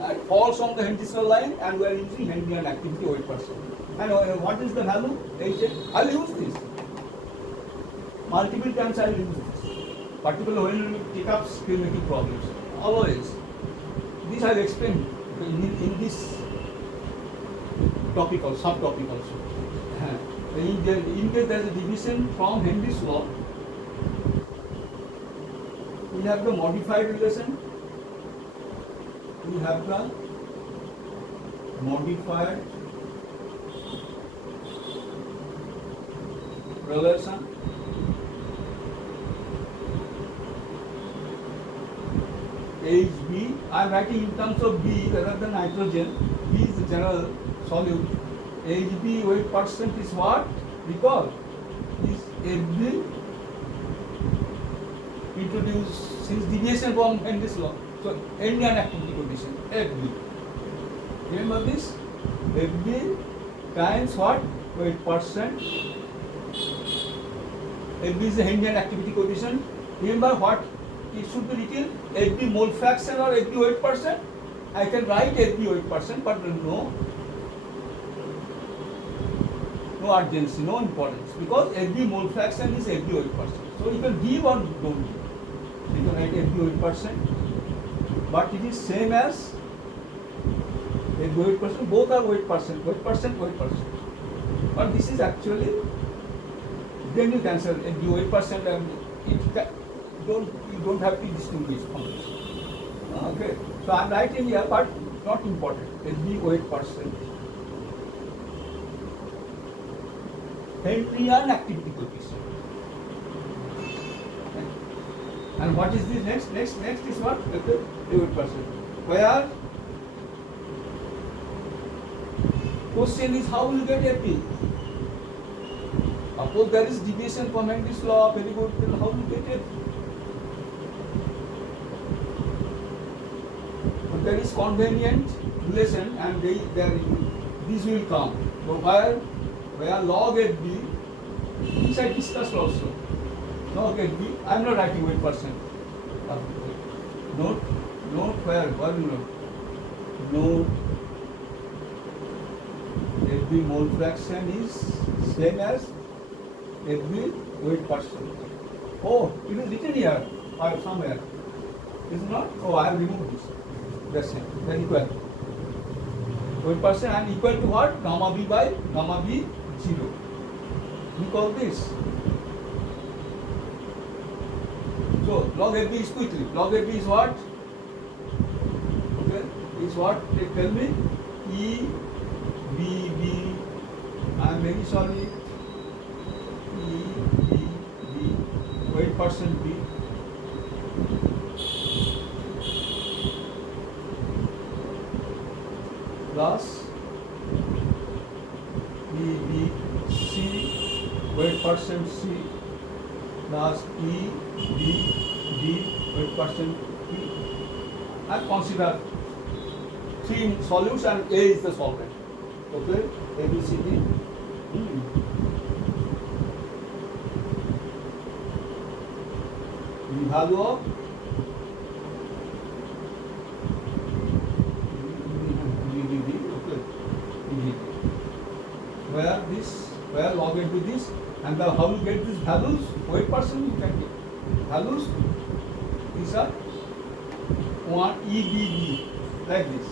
It falls on the Henry's law line, and we are using Henryian activity 8%. And what is the value? I will use this. Multiple times I will use this. Particularly when we take up steel making problems. Always. This I will explain in this topic or subtopic also. In case there is a deviation from Henry's law, we have the modified relation. We have the modified relation. HB, I am writing in terms of B rather than nitrogen. B is the general solute. HB weight percent is what? Recall. Is FB introduced since deviation from Henry's law. So Henryian activity condition, FB. Remember this? FB times what? Weight percent. FB is the Henryian activity condition. Remember what? It should be written FB mole fraction or FB weight percent. I can write FB weight percent, but no urgency, no importance, because FB mole fraction is FB weight percent. So you can give or don't give. You can write FB weight percent, but it is same as FB weight percent. Both are weight percent, weight percent, weight percent. But this is actually, then you can say FB weight percent, and you don't have to distinguish from this. Okay. So I am writing here, but not important. FB weight percent. Henryian activity coefficient. And what is this next? Next is what? Okay, a weight percent. Where question is how will you get AP? Suppose there is deviation from Henry's law, very good, then how will you get AP? But there is convenient relation and these will come. So where log FB, which I discussed also. Log FB, I am not writing weight percent. Note where note? Note FB mole fraction is same as FB weight percent. Oh, it is written here or somewhere. Is it not? Oh, I have removed this. That's it. Then equal. Weight percent and equal to what? Gamma B by gamma B 0. We call this. So log FB is quickly. Log FB is what? Okay, is what? Tell me. EBB. I am very sorry. EBB. Weight percent B. Plus EBC weight percent C plus EBD weight percent P. And consider 3 solutes and A is the solvent. Okay, ABCD. The value of where log into this and how you get these values, weight percent you can get. Values, these are 1 EBB, like this.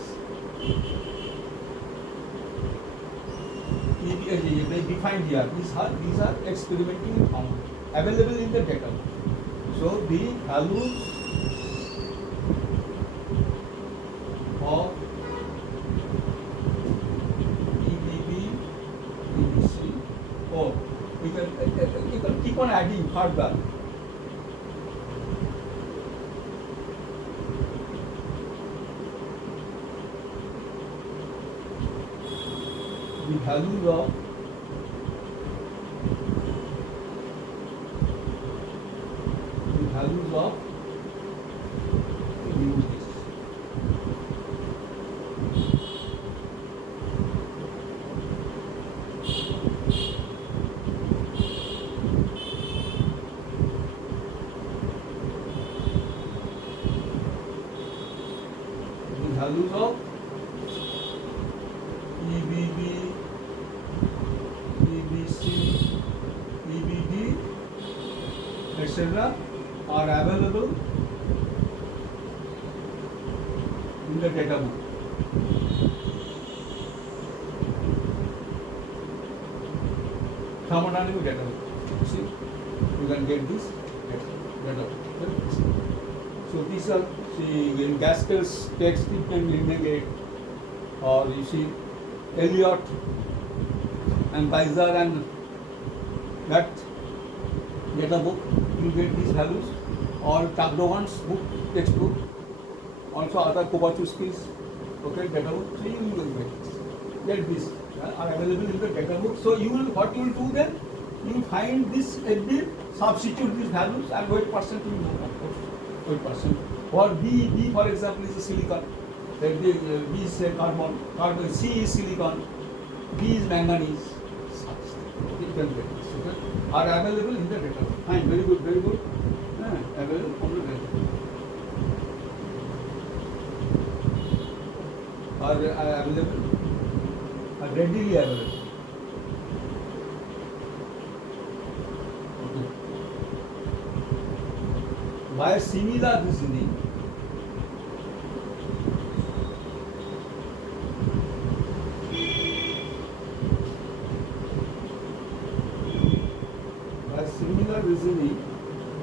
EBB, they defined here. These are experimentally found, available in the data. So the values of you can keep on adding further. The values of use this. Values of EBB, EBC, EBD, etc. are available in the data book. Thermodynamic data book. See, you can get this data book. So these are, see, in Gaskell's text you can indicate, or you see Elliott and Kaiser and that data book, you get these values, or Tagdowan's book, textbook, also other Kovachuski's, okay, data book. So you will get this are available in the data book. So you will, what you will do then, you will find this FB, substitute these values and weight percent you know, of course. Weight percent. For B for example is a silicon. B is a carbon, C is silicon, B is manganese. Are available in the data. Fine, very good, very good. Available on the data. Are available, are readily available. By similar reasoning,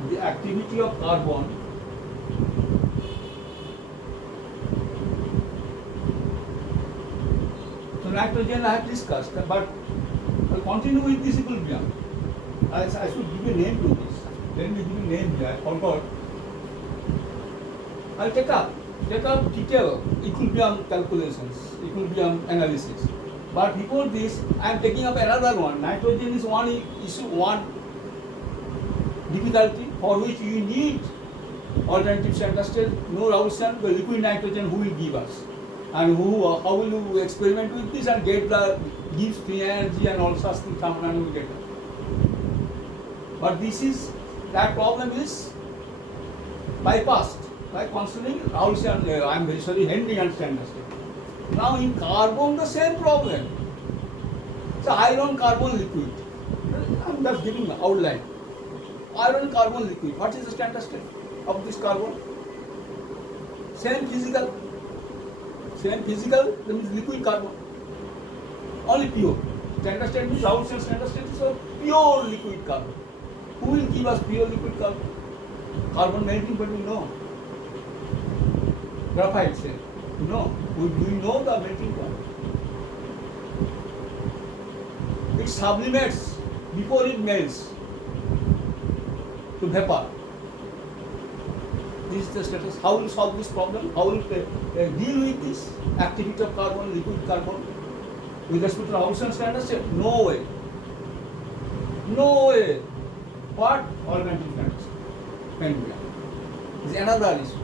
the activity of carbon so nitrogen I have discussed, but I'll continue with this equilibrium. I should give a name to this. Let me give a name here. I forgot. I'll take up detail, equilibrium calculations, equilibrium analysis. But before this, I am taking up another one. Nitrogen is one issue, one difficulty for which you need alternative standard state, no Raoultian, the liquid nitrogen who will give us. And how will you experiment with this and get the gives free energy and all such things and will get it. But this is, that problem is bypassed by considering Raoultian, I am very sorry, Henry and standard state. Now in carbon the same problem. It's iron carbon liquid. I am just giving an outline. Iron carbon liquid. What is the standard state of this carbon? Same physical. That means liquid carbon. Only pure. Standard state means Raoultian standard state is a pure liquid carbon. Who will give us pure liquid carbon? Carbon melting, but we know. Graphite say. No. We know the melting point. It sublimates before it melts to vapor. This is the status. How will you solve this problem? How will you deal with this activity of carbon, liquid carbon with respect to Raoultian standard state? No way. No way. What? Alternative standard state. Pendulum. Is another issue,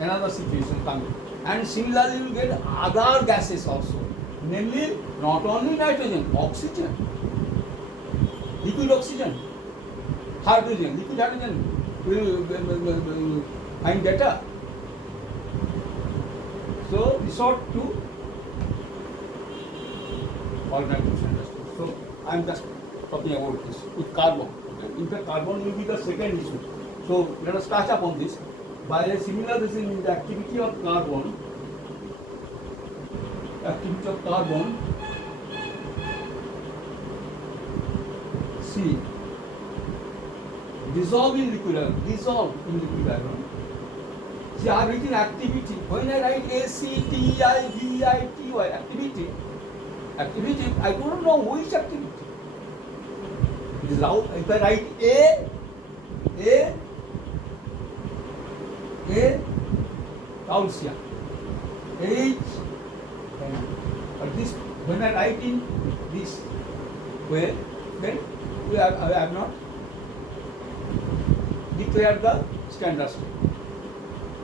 another situation coming. And similarly, you will get other gases also. Namely, not only nitrogen, oxygen, liquid oxygen, hydrogen, liquid hydrogen will find data. So resort to alternative standard state. So I am just talking about this with carbon. In fact, carbon will be the second issue. So let us touch upon this. By a similar reason, in the activity of carbon, see, dissolve in liquid iron. See, I have written activity. When I write ACTIVITY, activity, I don't know which activity. If I write A, Raoultian, H, but this, when I write in this way, then I have not declared the standard state,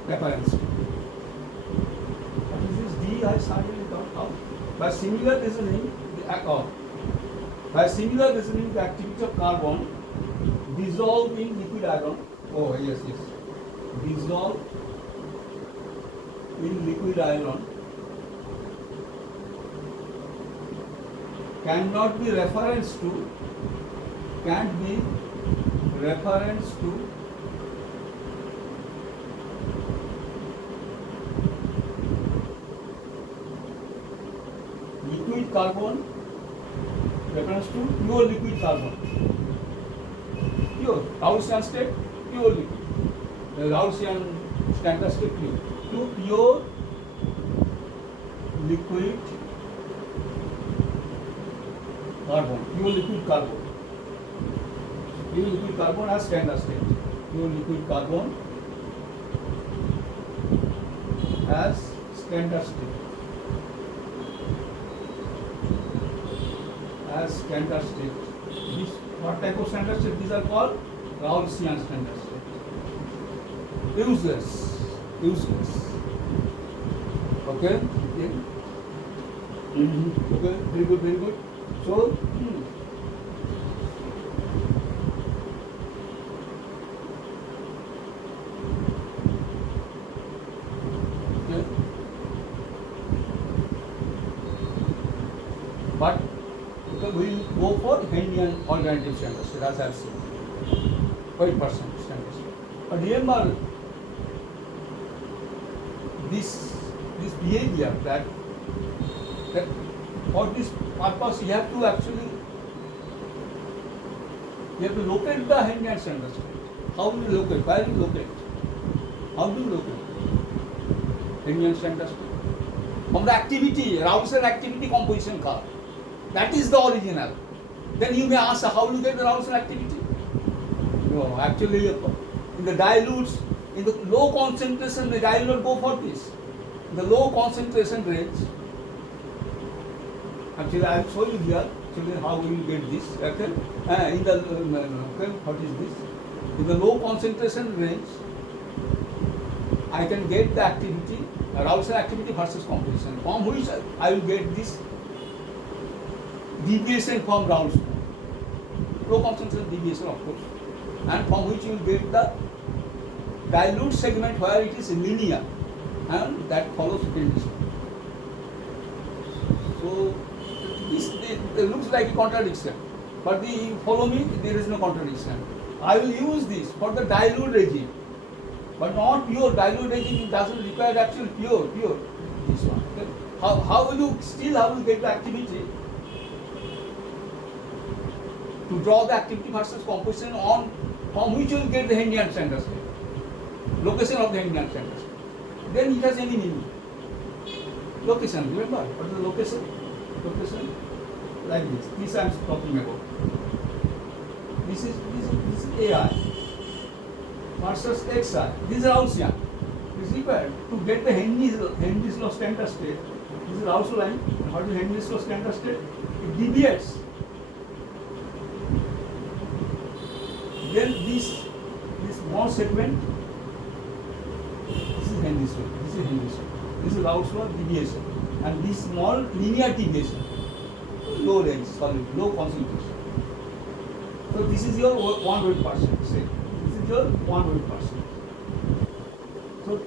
reference state. But this is D, I suddenly got out. By similar reasoning, the activity of carbon dissolved in liquid iron. Oh, yes. Dissolved in liquid iron can't be reference to liquid carbon, reference to pure liquid carbon. Pure, Raoultian state, pure liquid. The Raoultian standard state pure. To pure liquid carbon, pure liquid carbon. Pure liquid carbon as standard state. Pure liquid carbon as standard state. This, what type of standard state? These are called Raoultian standard state. Useless. Okay? Okay, very good. So, okay. But we will go for Henrian alternative standard state, as I have said. 5% standard state. But remember this behavior that for this purpose you have to locate the Henrian standard state. How do you locate? Where do you locate? How do you locate Henrian standard state? From the activity, Raoultian activity composition curve. That is the original. Then you may ask, how do you get the Raoultian activity? No, actually in the dilutes In the low concentration range, I will not go for this. In the low concentration range, actually I will show you here actually how we will get this. Okay? In the okay, what is this? In the low concentration range, I can get the activity, arousal activity versus composition, from which I will get this deviation from Raoult's law. Low concentration deviation, of course, and from which you will get the dilute segment where it is linear, and that follows density. So this it looks like a contradiction, but follow me, there is no contradiction. I will use this for the dilute regime, but not pure dilute regime. It doesn't require actual pure. This one. Okay? How will you get the activity? To draw the activity versus composition on from which you will get the Hendian standard state, location of the Hendian standard state. Then it has any meaning. Location, remember what is the location? Location like this. This I am talking about. This is AI versus XI. This is Raoultian. This is required to get the Henry's law standard state. This is Raoult's line. What is Henry's law standard state? It deviates. Then this small segment, this is Henry's law. This is Henry's law. This is Raoult's law deviation, and this small linear deviation, low range, solid, low concentration. So this is your 1 weight percent. Say this is your 1 weight percent. So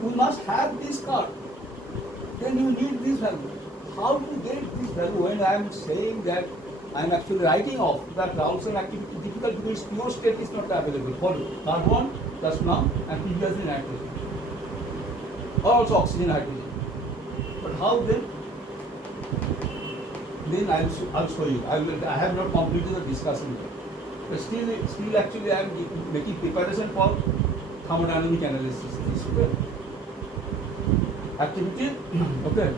we must have this curve. Then you need this value. How to get this value when I am saying that I am actually writing off that Raoult's activity difficult because pure state is not available for carbon plus now and previously nitrogen, or also oxygen, hydrogen. But how then? Then I will show you. I have not completed the discussion yet. But still actually I am making preparation for thermodynamic analysis. This okay. Activity, okay.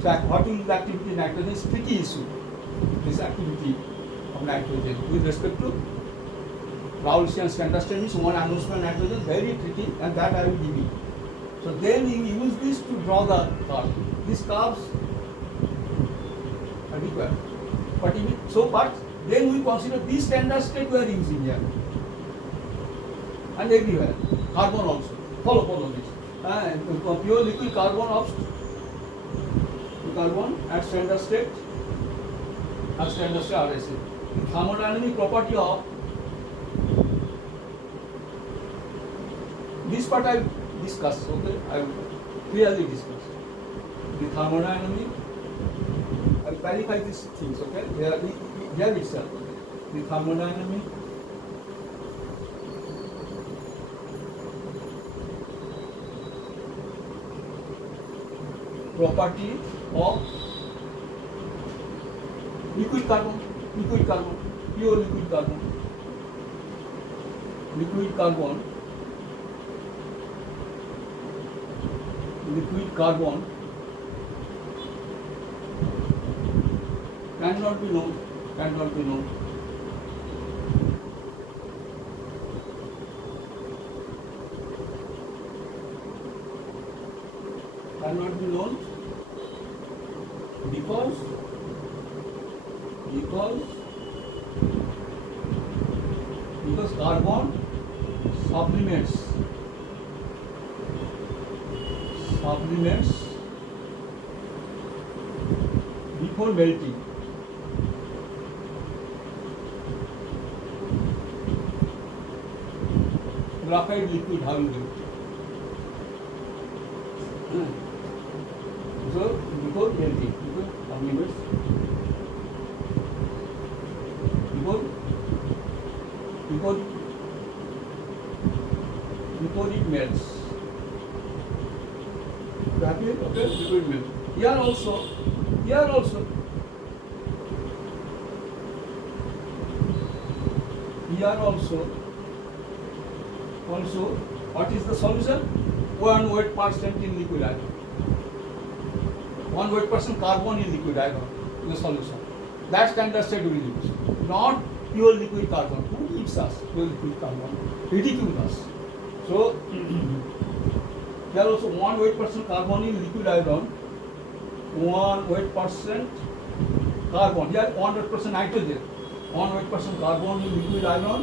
So what is the activity in nitrogen is tricky issue. This activity of nitrogen with respect to Raoultian standard state is one atmosphere nitrogen, very tricky, and that I will give you. So then you use this to draw the curve. These curves are required. But then we consider this standard state we are using here. And everywhere. Carbon also. Follow this. Pure liquid carbon at standard state. At standard state RSA. The thermodynamic property of this part I discussed, okay? I will clearly discuss. The thermodynamic, I will clarify these things, okay? Here itself. The thermodynamic property of liquid carbon, pure liquid carbon, liquid carbon cannot be known. Cannot be known because carbon supplements before melting. Graphite liquid, how you do it? So before melting, supplements before it melts. Graphite, okay, liquid melt. Here also, what is the solution? 1 weight percent in liquid iron. 1 weight percent carbon in liquid iron in the solution. That standard state we will use. Not pure liquid carbon. Who gives us pure liquid carbon? Ridiculous. So here also 1 weight% carbon in liquid iron, 1 weight% carbon. Here 1 weight% nitrogen, 1 weight% carbon in liquid iron,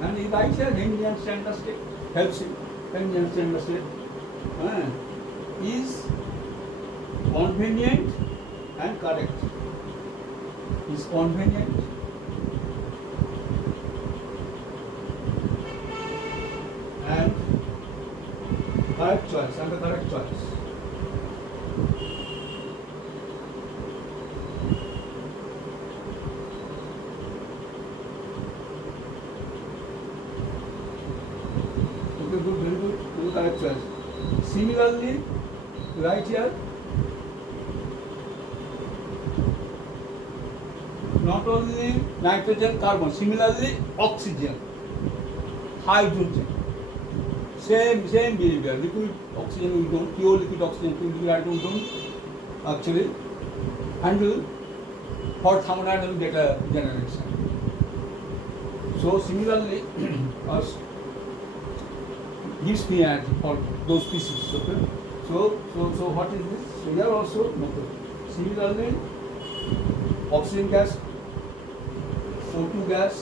and he writes here Henry standard state helps him. Henry standard state is convenient and correct. Is convenient and correct choice, and the correct choice. Okay, good, very good, the correct choice. Similarly, right here, not only nitrogen, carbon, similarly oxygen, hydrogen, same behavior. Liquid oxygen we don't, pure liquid oxygen, pure liquid hydrogen don't actually handle for thermodynamic data generation. So similarly, us gives me answer for those species. Okay. So what is this? So here also similarly oxygen gas, O2 gas,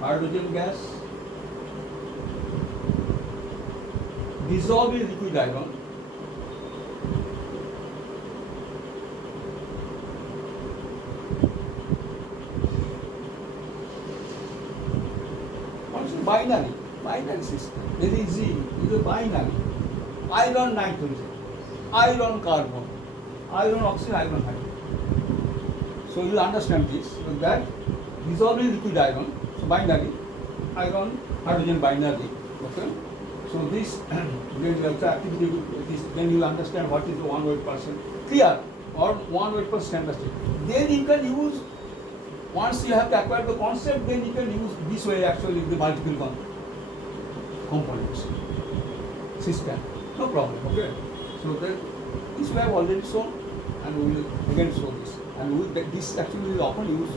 hydrogen gas, dissolve in liquid iron, also binary system, very easy, it is a binary, iron nitrogen, iron carbon, iron oxygen, iron hydrogen. So you will understand this, that dissolve in liquid iron, so binary, iron, hydrogen binary, okay. So this, then you have to activity, then you will understand what is the 1 weight% clear, or 1 weight% standard state. Then you can use, once you have acquired the concept, then you can use this way actually the multiple components system, no problem, okay. So then this we have already shown, and we will again show this, and this actually is often used.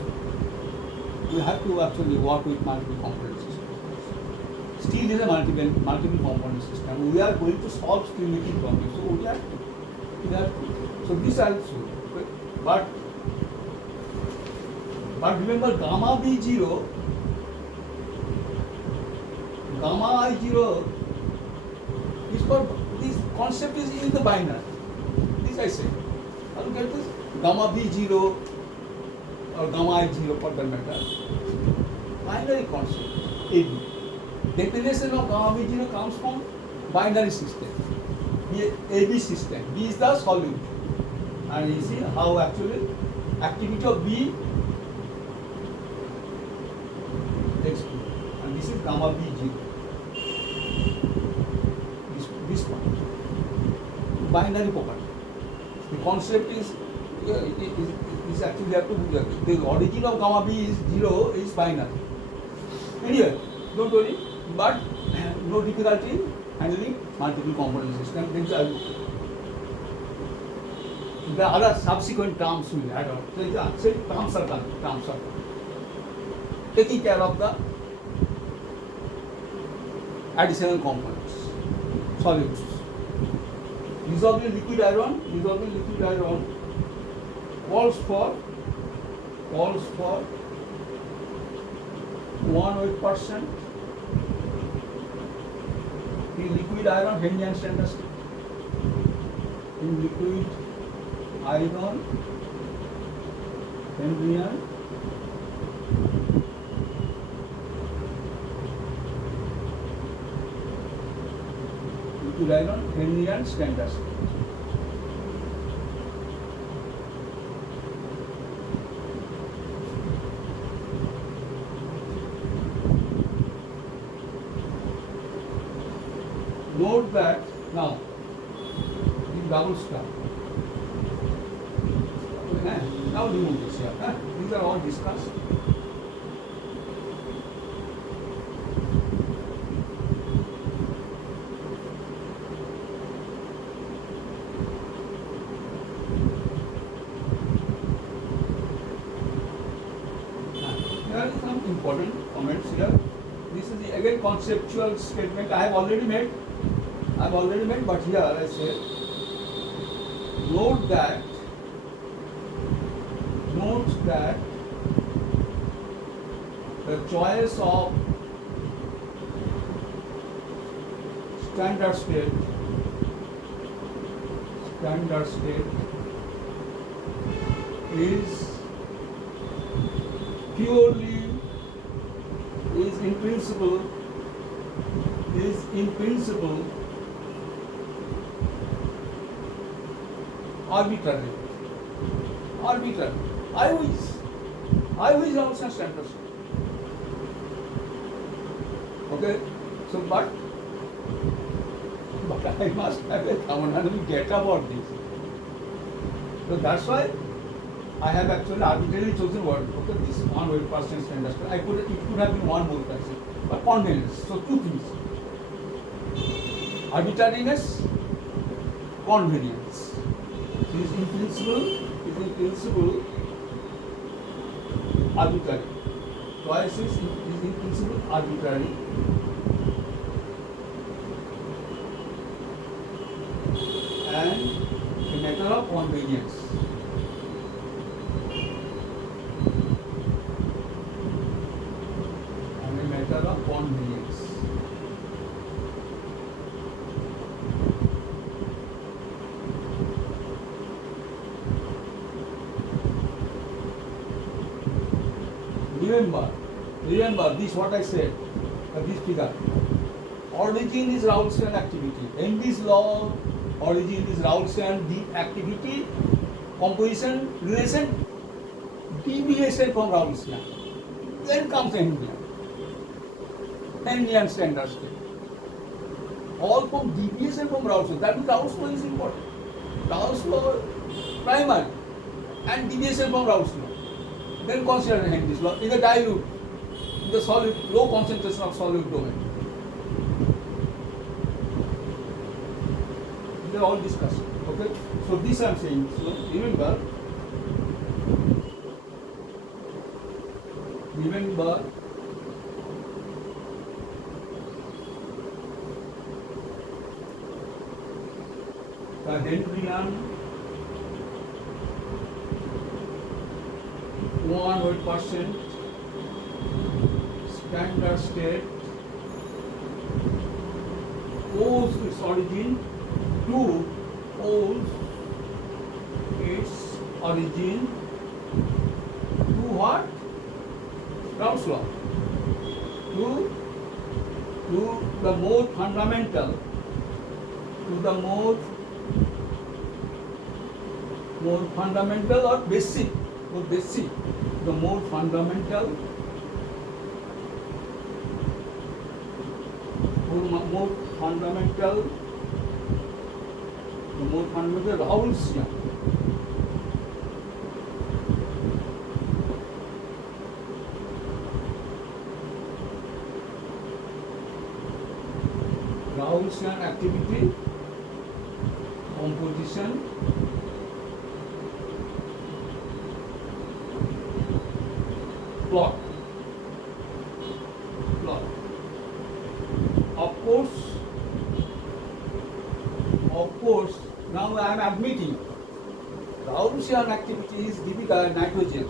We have to actually work with multiple component system. Steel is a multiple component system. We are going to solve steel making problems, so we have to. So this I will show. Okay. But remember gamma B0, gamma I0 is for this concept is in the binary. This I say. How to get this? Gamma B0 or gamma I0 for the matter. Binary concept, AB. Definition of gamma B0 comes from binary system, AB system. B is the solute. And you see how actually activity of B x2. And this is gamma B0. This one. Binary property. The concept is actually have to, the origin of gamma B is 0 is binary. Anyway, don't worry, but no difficulty in handling multiple component system. Then the other subsequent terms will add on. So the terms are coming, taking care of the additional components, solutes. Dissolving liquid iron calls for 1 weight% in liquid iron, Henry standard state. In liquid iron, Henry liquid iron, Henry standard state. Note that now in double star. Now remove this here. These are all discussed. there are some important comments here. This is the, again, conceptual statement I have already made. But here I say, note that the choice of standard state is purely, is in principle arbitrary. I wish also standard state. Okay, so but I must have a thermodynamic data about this. So that's why I have actually arbitrarily chosen word. Okay, this 100% standard state. It could have been one more person, but convenience. So two things: arbitrariness, convenience. So is in principle arbitrary. Choice is in principle arbitrary. And a matter of convenience. Remember this what I said, this figure. Origin is Raoultian activity. In this law, origin is Raoultian deep activity, composition, relation, deviation from Raoultian. Then comes Henrian standard state. All from deviation from Raoultian. That means Raoult's law is important. Raoult's law primary and deviation from Raoult's law. Then consider Henry's law in the dilute, in the solid, low concentration of solid domain. They are all discussed. Okay? So this I am saying. So remember the Henrian 100% standard state owes its origin to what? Raoult's law. To the more fundamental, or basic, the more fundamental Raoultian. Raoultian activity, composition, plot. Of course, now I am admitting Raoultian activity is giving nitrogen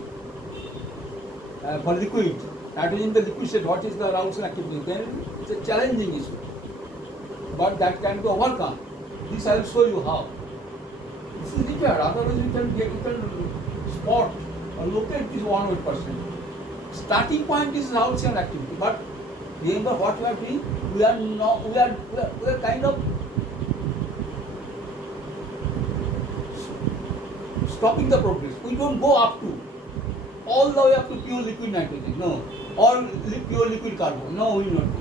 for liquid. Nitrogen in the liquid state, what is the Raoultian activity? Then it's a challenging issue. But that can be overcome. This I will show you how. This is required, otherwise you can spot or locate this 100%. Starting point is Raoultian activity, but remember what we are doing? We are kind of stopping the progress. We don't go up to all the way up to pure liquid nitrogen, no, or pure liquid carbon. No, we will not go.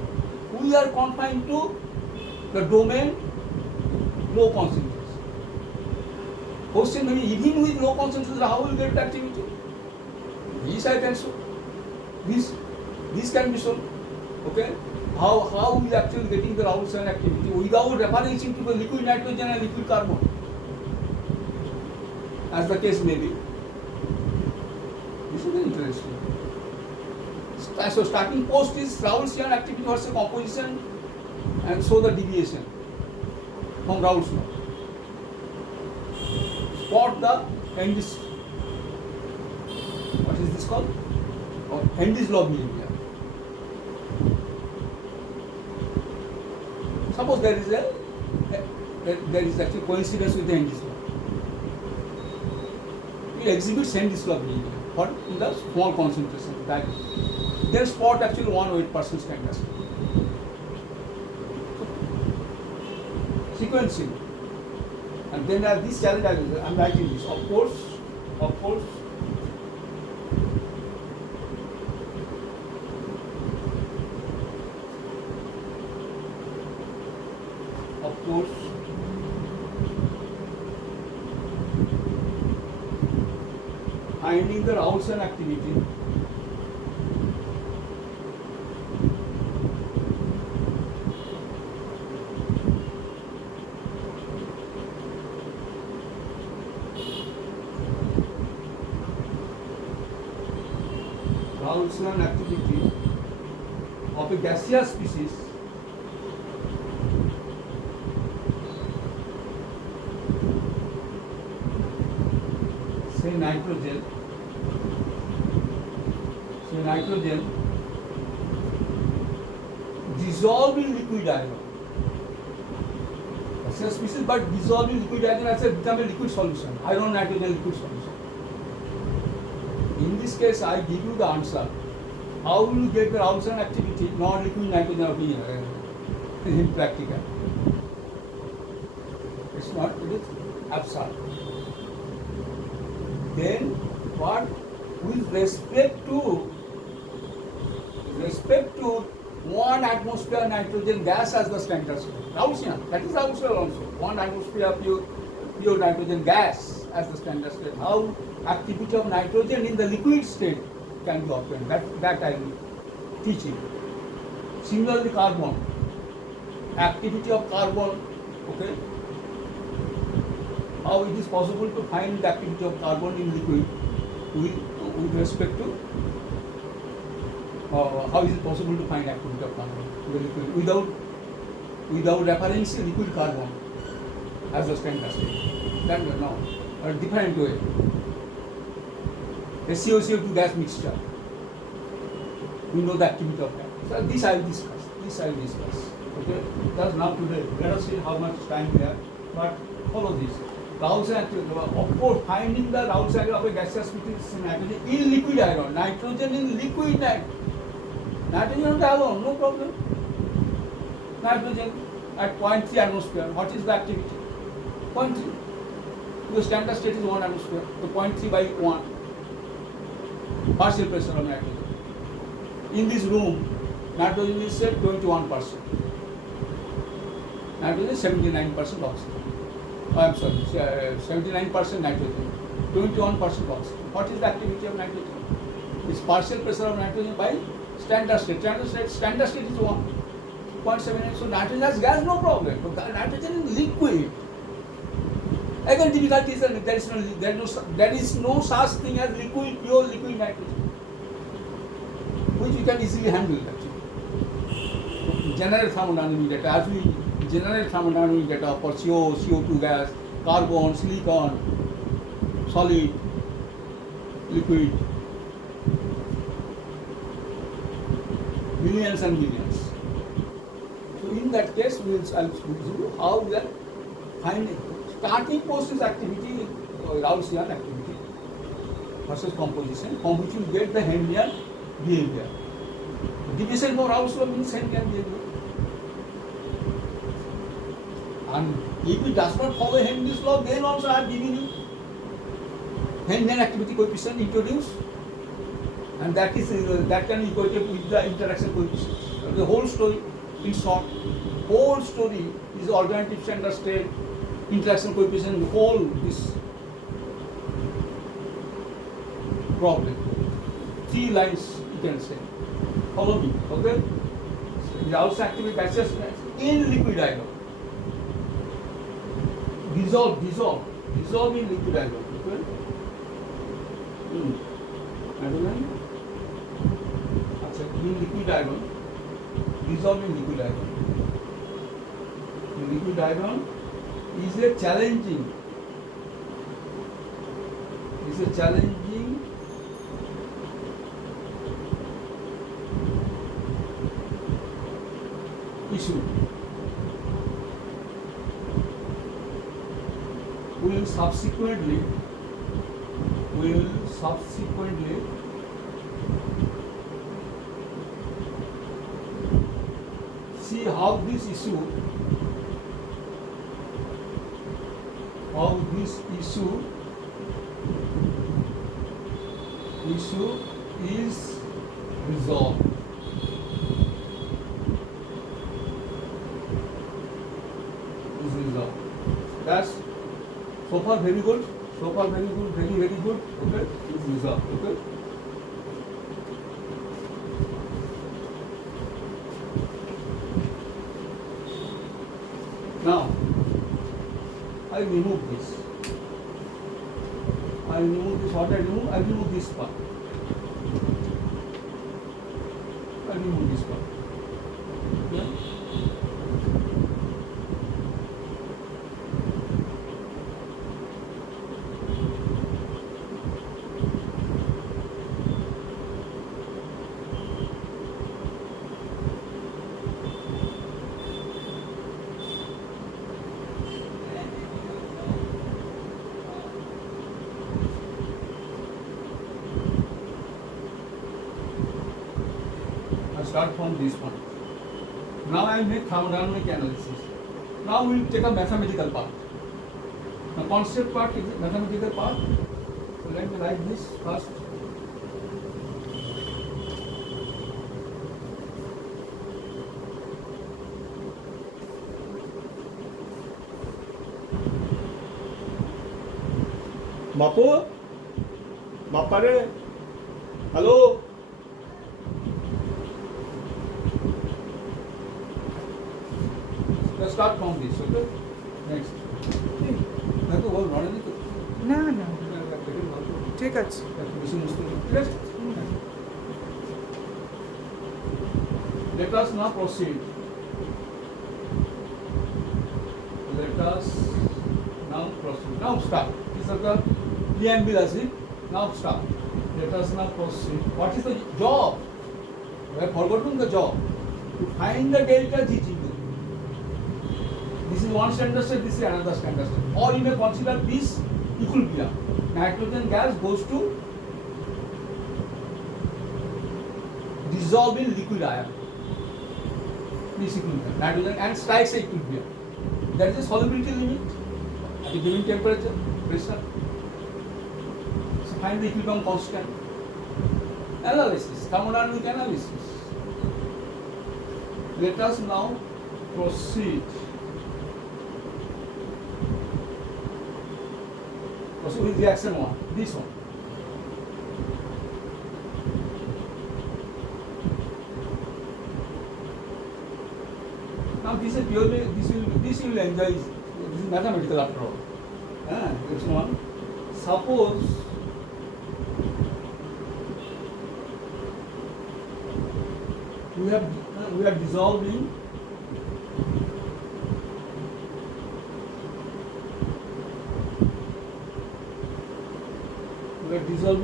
We are confined to the domain low concentration. Question maybe even with low concentration, how will get activity? This I can show. This can be shown. Okay? How we actually getting the Raoultian activity without referencing to the liquid nitrogen and liquid carbon, as the case may be. This is very interesting. So starting post is Raoult's activity versus composition, and so the deviation from Raoult's law. Spot the Henry's, what is this called? Or Henry's law behavior. Suppose there is actually coincidence with the Henry's law. It exhibits Henry's law behavior, but in the small concentration. That then spot actually 1 weight% standard. Sequencing, and then this challenge I am writing this. Of course, finding the Raoult's activity of a gaseous species say nitrogen dissolved in liquid iron. Gaseous species but dissolved in liquid iron as become a liquid solution, iron nitrogen liquid solution. In this case, I give you the answer. How will you get the Raoult's activity, non-liquid nitrogen of here in practical? It's not, it is absurd. Then what? With respect to 1 atmosphere nitrogen gas as the standard state. Raoult's, that is Raoult's also. 1 atmosphere pure nitrogen gas as the standard state. How activity of nitrogen in the liquid state can be obtained. That I will teach you. Similarly, carbon. Activity of carbon, okay? How it is possible to find the activity of carbon in liquid with respect to how is it possible to find activity of carbon in the liquid without referencing liquid carbon as a standard state. That no, a different way. A CO2 gas mixture. We know the activity of that. So this I will discuss. Okay. That's not today. Let us see how much time we have. But follow this. Raoult's activity. Of course, finding the Raoult's activity of a gaseous species nitrogen in liquid iron. Nitrogen in liquid nitrogen alone, no problem. Nitrogen at 0.3 atmosphere. What is the activity? 0.3. The standard state is 1 atmosphere. So 0.3 by 1. Partial pressure of nitrogen. In this room, nitrogen is set 21%. Nitrogen is 79% oxygen. I am sorry, 79% nitrogen, 21% oxygen. What is the activity of nitrogen? It's partial pressure of nitrogen by standard state. Standard state is 1.78. So nitrogen as gas, no problem. But nitrogen in liquid. Again, difficulty is that there is no such thing as pure liquid nitrogen, which we can easily handle actually. General thermodynamic data, as we generate thermodynamic data for CO, CO2 gas, carbon, silicon, solid, liquid, millions and millions. So in that case, I'll show you how we are finding. Starting post is activity, Raoult's activity versus composition, from which you get the Henrian behavior. Deviation from Raoult's law means Henrian behavior. And if it does not follow Henry's law, then also I have given you Henrian activity coefficient introduced, and that can be equated with the interaction coefficient. The whole story, in short, whole story is alternative standard state, interaction coefficient, whole this problem. 3 lines you can say. Follow me, okay? Raoult's activity gaseous in liquid iron. Dissolve in liquid iron. Okay? in liquid iron, dissolved in liquid iron. The liquid iron is a challenging issue. We will subsequently see how this issue is resolved. That's so far very good, very good. Okay, is resolved. Okay. Now I remove this. What I remove this part. I remove this part. Yeah. Start from this one. Now I make thermodynamic analysis. Now we will take a mathematical part. The concept part is mathematical part. So let me write this first. Bapare, hello. Let's start from this, okay? Next. না না ঠিক আছে Let us now proceed. Now start. This is the preamble as it. Now start. Let us now proceed. What is the job? We have forgotten the job. To find the delta G. This is one standard state, this is another standard state. Or you may consider this equilibrium. Nitrogen gas goes to dissolve in liquid iron. This equilibrium, nitrogen, and strikes equilibrium. There is a solubility limit at a given temperature, pressure. So find the equilibrium constant. Analysis, thermodynamic analysis. Let us now proceed. Also with reaction one, this one. Now this is purely, this will enjoy, this is mathematical after all. Next one. Suppose we are dissolving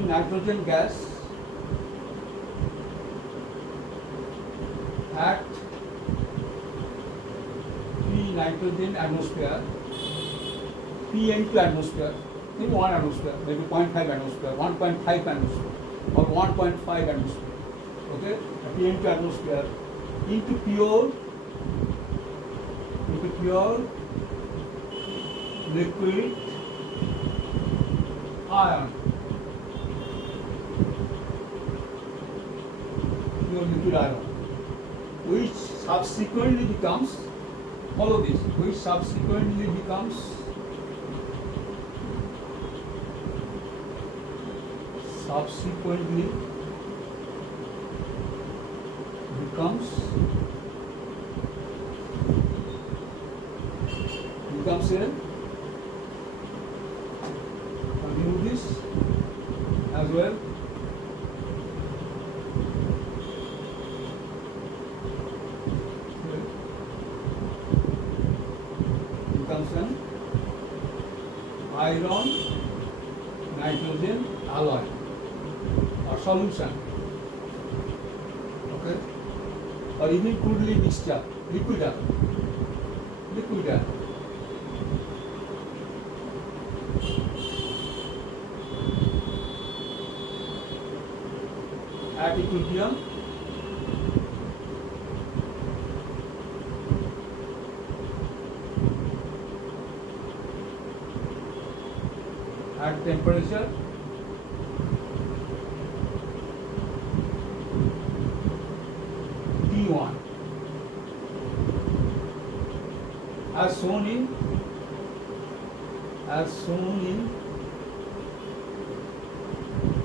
nitrogen gas at P nitrogen atmosphere, P into atmosphere, maybe 1 atmosphere, maybe 0.5 atmosphere, 1.5 atmosphere, or 1.5 atmosphere. Okay, P into atmosphere into pure liquid iron. Liquid iron, which subsequently becomes, follow this, which subsequently becomes a, I'll do this as well. iron nitrogen alloy or solution, okay, or even crudely mixture, liquid air. At equilibrium, at temperature T1 as shown in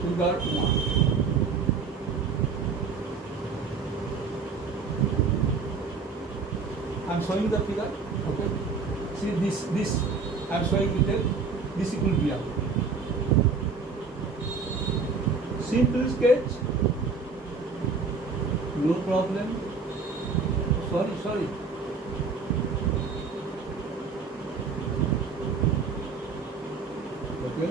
figure 1. I'm showing the figure, okay. See this I'm showing with this equilibrium. Simple sketch, no problem. Sorry. Okay.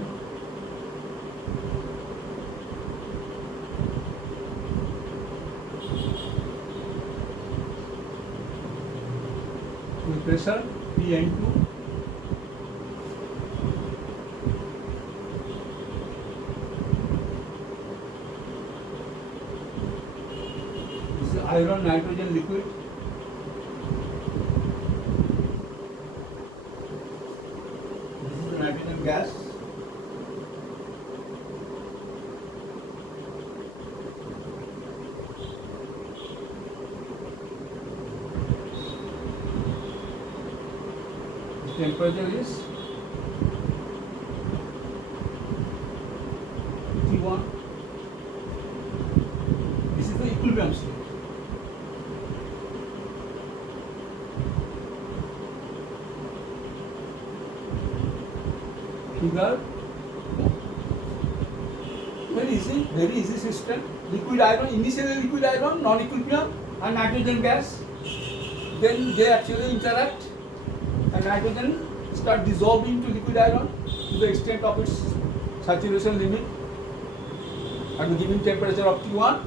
With pressure Pn2, this is iron nitrogen liquid. This is the nitrogen gas. Temperature is T1. This is the equilibrium state. Figure very easy system. Liquid iron, initially liquid iron, non-equilibrium, and nitrogen gas. Then they actually interact. And nitrogen start dissolving to liquid iron to the extent of its saturation limit at the given temperature of T1,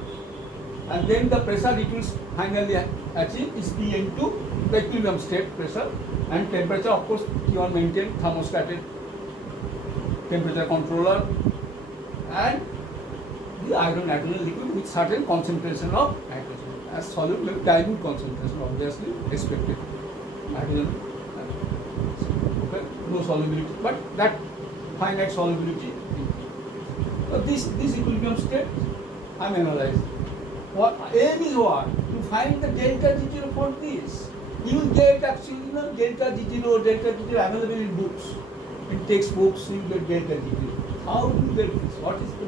and then the pressure it will finally achieve is Pn2, the equilibrium state pressure, and temperature of course T1 maintained, thermostated temperature controller, and the iron nitrogen liquid with certain concentration of nitrogen as soluble dilute concentration obviously expected. Nitrogen no solubility, but that finite solubility. So this equilibrium state I am analyzing. What aim is what? To find the delta G0 for this. You will get actually delta G0 available in books, in textbooks. You get delta G0. How do you get this? What is the?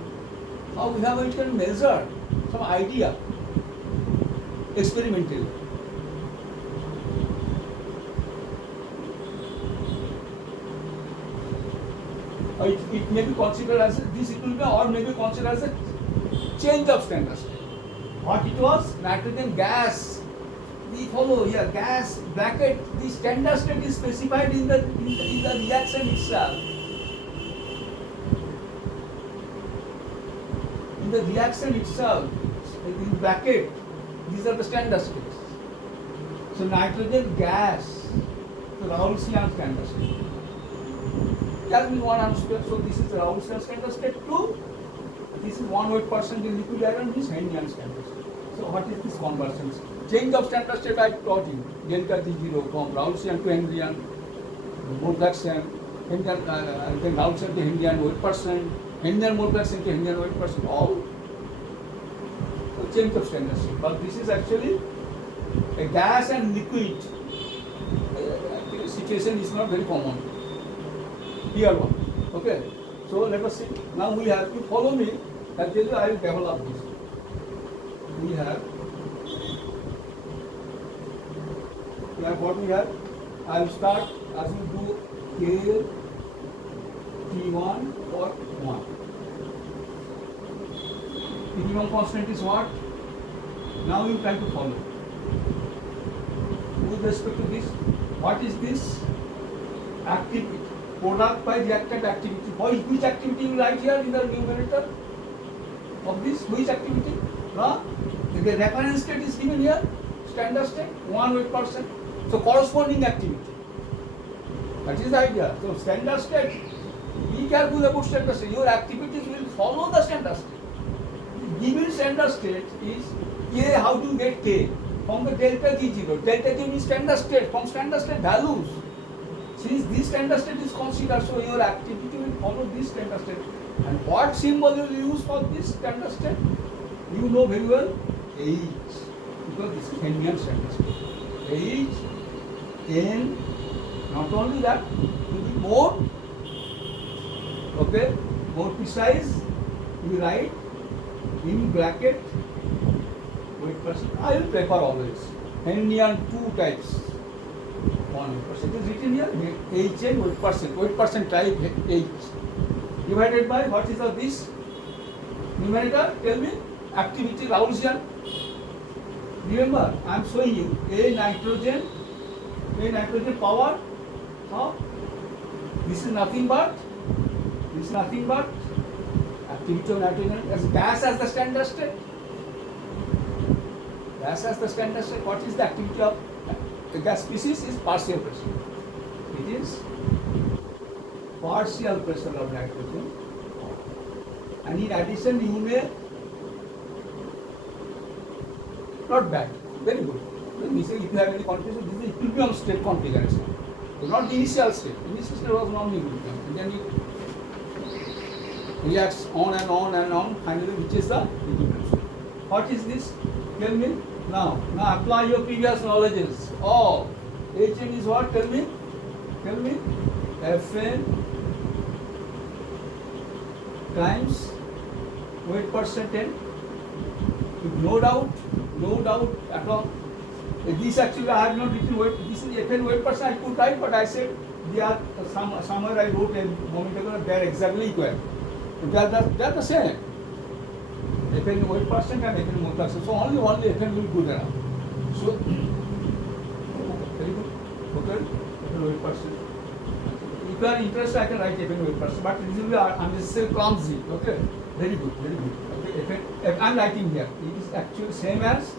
How we can measure some idea experimentally. It may be considered as this equilibrium, or may be considered as a change of standard state. What it was? Nitrogen gas. We follow here gas bracket. The standard state is specified in the reaction itself. In the reaction itself, in bracket, these are the standard states. So nitrogen gas, the Raoultian standard state. That means 1 square. So this is Raoultian standard state 2. This is 1 weight % in liquid iron, this Henrian standard state. So what is this conversion? Change of standard state I taught you. Delta T0 from Raoultian to Henrian, mode fraction, then Raoultian to Henrian weight %, Henrian mode fraction to Henrian weight %, all. So change of standard state. But this is actually a gas and liquid. Situation is not very common. Here one. Okay. So let us see. Now we have to follow me. Actually, I will develop this. We have what we have. I will start as we do K T1 for 1. Minimum constant is what? Now you try to follow. With respect to this, what is this? Activity. product by reactant activity. Which activity you write here in the numerator of this? Which activity? The reference state is given here, standard state, 1 weight percent. So corresponding activity. That is the idea. So standard state, be careful about standard state. Your activities will follow the standard state. The given standard state is K. How do you get K? From the delta G0. Delta G means standard state, from standard state values. Since this standard state is considered, so your activity will follow this standard state. And what symbol you will use for this standard state? You know very well, H. Because this is Henrian standard state. H, N, not only that, to be more, okay, more precise, you write in bracket weight percent. I will prefer always Henrian 2 types. 1%. It is written here, HN weight percent type H. Divided by what is this? Numerator, tell me, activity Gaussian. Remember, I am showing you A nitrogen power. This is nothing but activity of nitrogen as gas as the standard state. Gas as the standard state. What is the activity of the gas species? Is partial pressure. It is partial pressure of nitrogen. And in addition, you may not bad, very good. Let me say, if you have any confusion, this is equilibrium state configuration. So not the initial state. Initial state was non-equilibrium. And then it reacts on and on and on, finally reaches the equilibrium state. What is this? Tell me. Now apply your previous knowledges. Oh, Hn is what? Tell me. Fn times weight percent N. No doubt at all. This actually I have not written weight. This is Fn weight percent. I could write, but I said they are somewhere I wrote a moment ago. They are exactly equal. They are the same. Fn weight percent and Fn mole percent. So only Fn will go there. So very good. Okay. Fn weight percent. If you are interested, I can write Fn weight percent. But this will be unnecessary clumsy. Okay. Very good. Okay. Fn, I am writing here. It is actually same as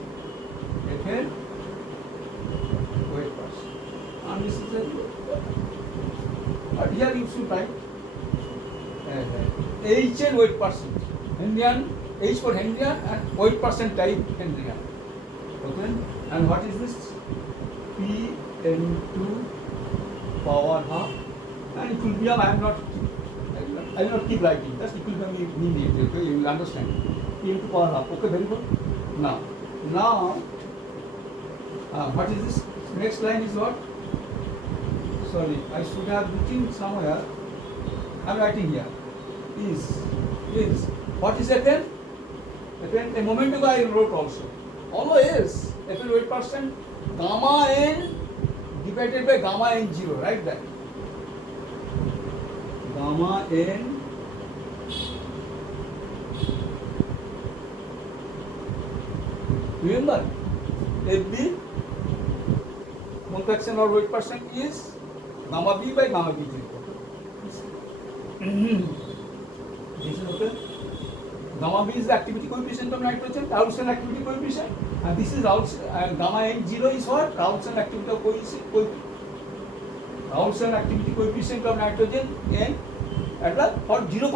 Fn weight percent. Unnecessary. But here you should write Hn weight percent. Henrian. H for Henrian and weight percent type Henrian. Okay? And what is this? Pn2 power half. And equilibrium I will not keep writing. Just equilibrium immediately. Okay? You will understand. Pn2 power half. Okay, very good. Now, what is this? Next line is what? Sorry, I should have written somewhere. I am writing here. Is. What is Fn? Fn, a moment ago I wrote also. Always Fn weight percent gamma n divided by gamma n0, right? That gamma n remember FB mole fraction or weight percent is gamma b by gamma b0. This is okay. Gamma b is the activity coefficient of nitrogen, Raoult's activity coefficient, and this is Raoult's gamma n0 is what? Raoult's activity coefficient of nitrogen n at the zero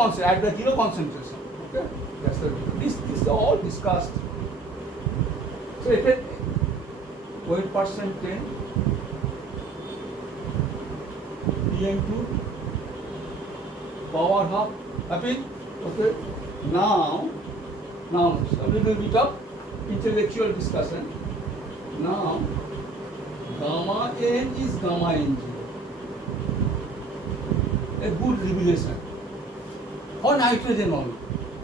concentration. Okay, that's the this is all discussed. So if it weight percent 10 Pn2 power half. Happy? Okay. Now a little bit of intellectual discussion. Now gamma n is gamma n0. A good revelation for nitrogen only.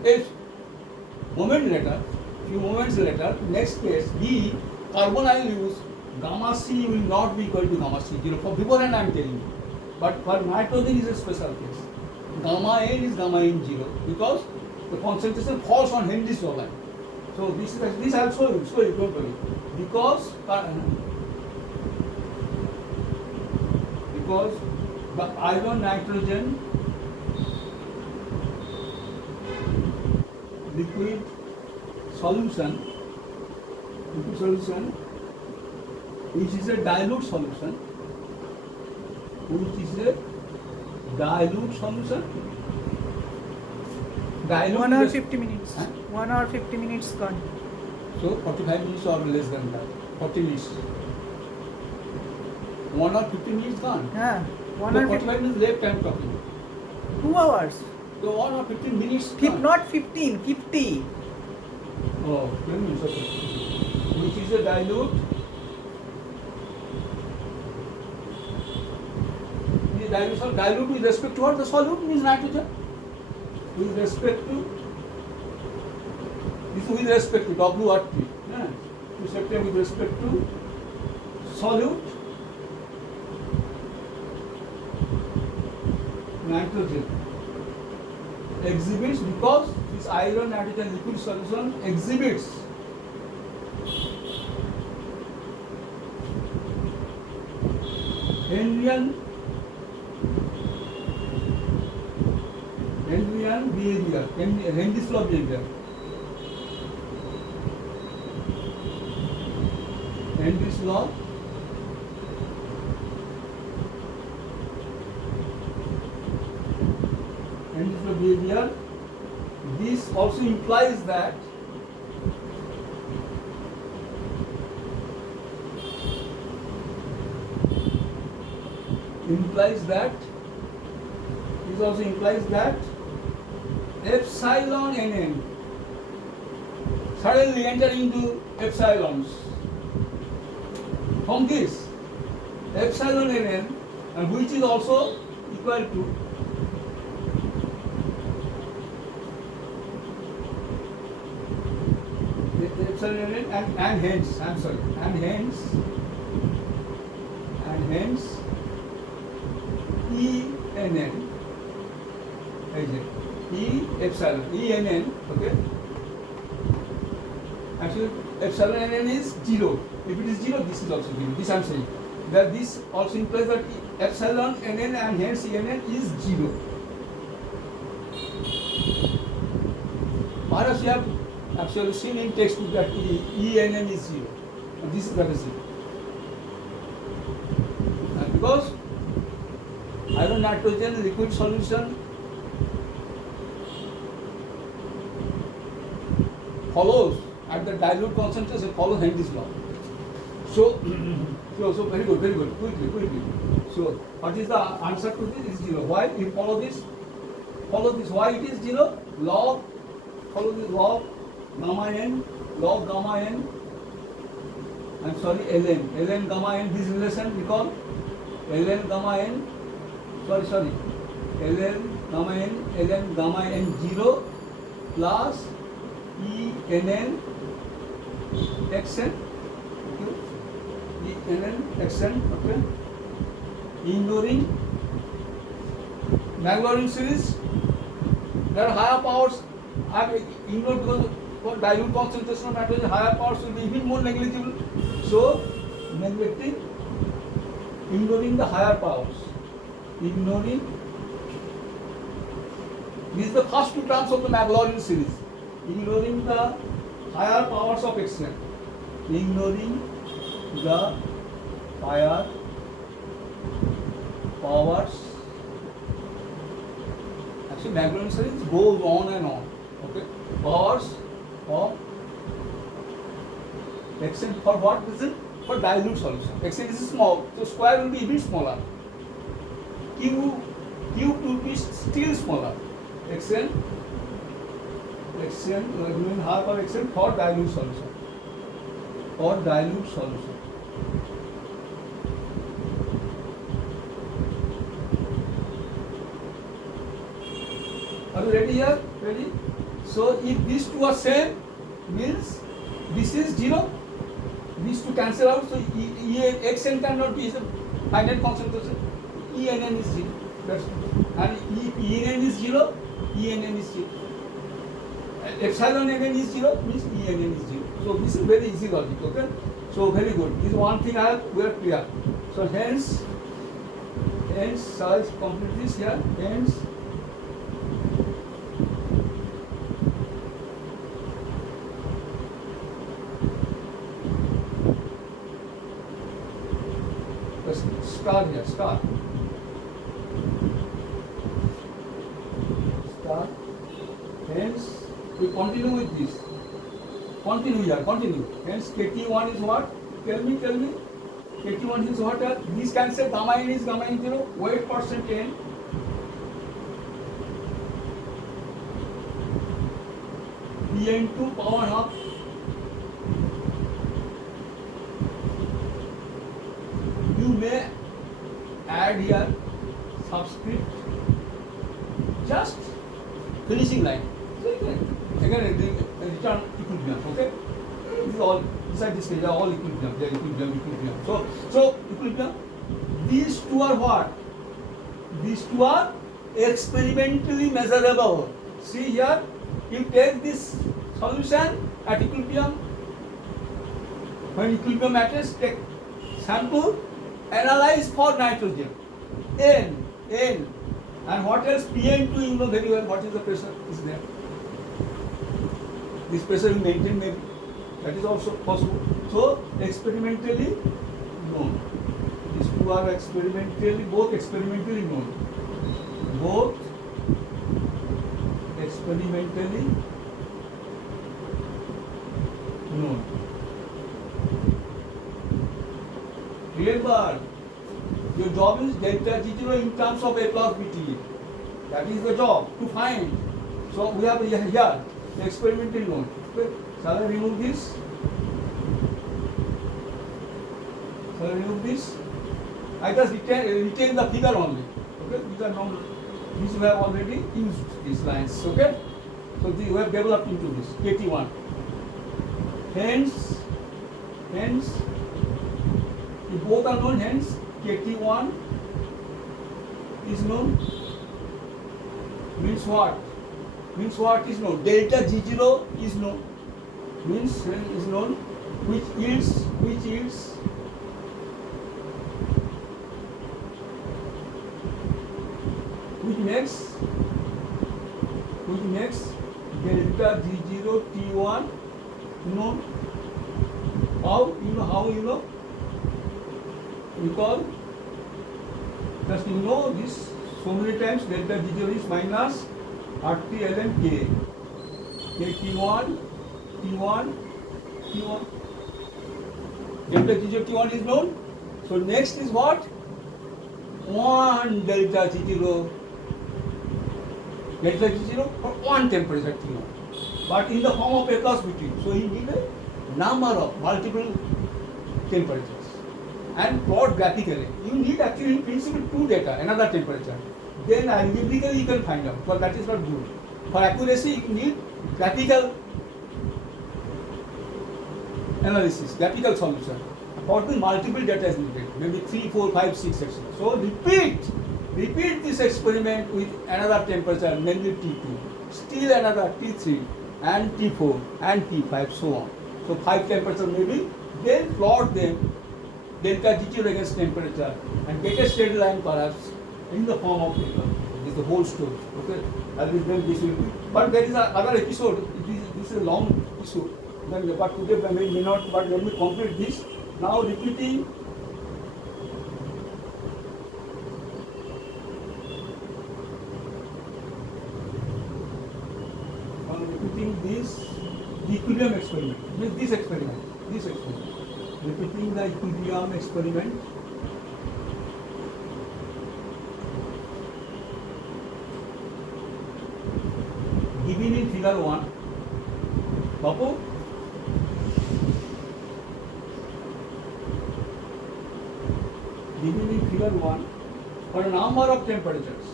If few moments later, next case B carbon I will use, gamma C will not be equal to gamma C0. For beforehand I am telling you. But for nitrogen is a special case. Gamma n is gamma n0 because the concentration falls on Henry's law line. So this I will show you, don't worry. Because the iron nitrogen liquid solution which is a dilute solution, dilute 1 hour is- 50 minutes. Huh? 1 hour 50 minutes gone. So 45 minutes or less than that. 40 minutes. 1 hour 50 minutes gone. Yeah. 1 So hour 45 minutes left I'm talking. 2 hours. So 1 hour 15 minutes gone. Not 15, 50. Oh, 10 minutes, okay. Which is a dilute. The dilute with respect to what? The solute means nitrogen. With respect to, this is with respect to WRT. Yeah. With respect to solute nitrogen exhibits, because this iron nitrogen liquid solution exhibits Henrian behavior, Henry's law behavior. Henry's law behavior. This also implies that epsilon nn suddenly enter into epsilons. From this epsilon nn, and which is also equal to epsilon nn and hence ENN, epsilon, ENN, okay. Actually, epsilon nn is 0. If it is 0, this is also 0. This I am saying. That this also implies that epsilon nn and hence ENN is 0. Perhaps you have actually seen in textbook that ENN is 0. And this is that is 0. And because iron nitrogen liquid solution follows at the dilute concentration, follows Henry's law. So very good, quickly. So what is the answer to this? Is 0. Why? You follow this. Why it is 0? Follow this log gamma n, I'm sorry, ln gamma n, this relation we call ln gamma n, ln gamma n 0 plus ENN xn, okay, ignoring Maclaurin series. There are higher powers are ignored because for dilute concentration of nitrogen, higher powers will be even more negligible. So ignoring the higher powers. This is the first two terms of the Maclaurin series. Ignoring the higher powers of Xn. Ignoring the higher powers. Actually, Maclaurin series goes on and on. Okay, powers of Xn for what reason? For dilute solution. Xn is small, so square will be even smaller. Cube will be still smaller. Xn given half of Xn for dilute solution. Are you ready here? Ready? So if these two are same, means this is 0. These two cancel out. So Xn cannot be a finite concentration. ENN is 0. And if ENN is 0, ENN is 0. Epsilon nn is 0 means ENN is 0. So this is very easy logic. Okay. So very good. This is one thing we are clear. So hence hence size complete this here, hence star here, star. Hence, we continue with this. Continue here, continue. Hence, KT1 is what? Tell me. KT1 is what? This cancel, gamma n is gamma n 0, weight percent n. Pn2 power half. You may add here subscript, just finishing line. So again, return equilibrium. Okay, this is all beside this page are all equilibrium. They are equilibrium. So equilibrium. These two are what? These two are experimentally measurable. See here, you take this solution at equilibrium. When equilibrium matters, take sample, analyze for nitrogen. N. And what else? Pn2, you know very well what is the pressure is there. This pressure you maintain maybe. That is also possible. So, experimentally known. These two are both experimentally known. Both experimentally known. Remember, your job is delta G0 in terms of A+BT. That is the job to find. So we have here the experimental known. Okay. Shall I remove this? I just retain the figure only. Okay. These are known. These we have already used these lines. Okay. So we have developed into this KT1. Hence, if both are known, hence KT1 is known. Means what? Is known. Delta G0 is known. Means is known. Which yields which makes delta G0 T1 known. How you know? Because just you know this so many times delta G0 is minus RT ln K. T1. Delta G0 T1 is known. So next is what? 1 delta G0. Delta G0 for 1 temperature T1. But in the form of A+BT. So you need a number of multiple temperatures. And plot graphically. You need actually in principle 2 data, another temperature. Then algebraically you can find out, but that is not good. For accuracy you need graphical analysis, graphical solution. For the multiple data is needed, maybe 3, 4, 5, 6, etc. So repeat this experiment with another temperature, namely T2, still another T3 and T4 and T5, so on. So 5 temperatures maybe, then plot them. Delta G0 against temperature and get a straight line perhaps in the form of paper. This is the whole story. Okay, then this will be. But there is another episode. This is a long episode. But today I may not. But let me complete this. Now repeating. This equilibrium experiment. This experiment. Repeating the equilibrium experiment. Given in figure 1. Babu? Given in figure 1 for a number of temperatures.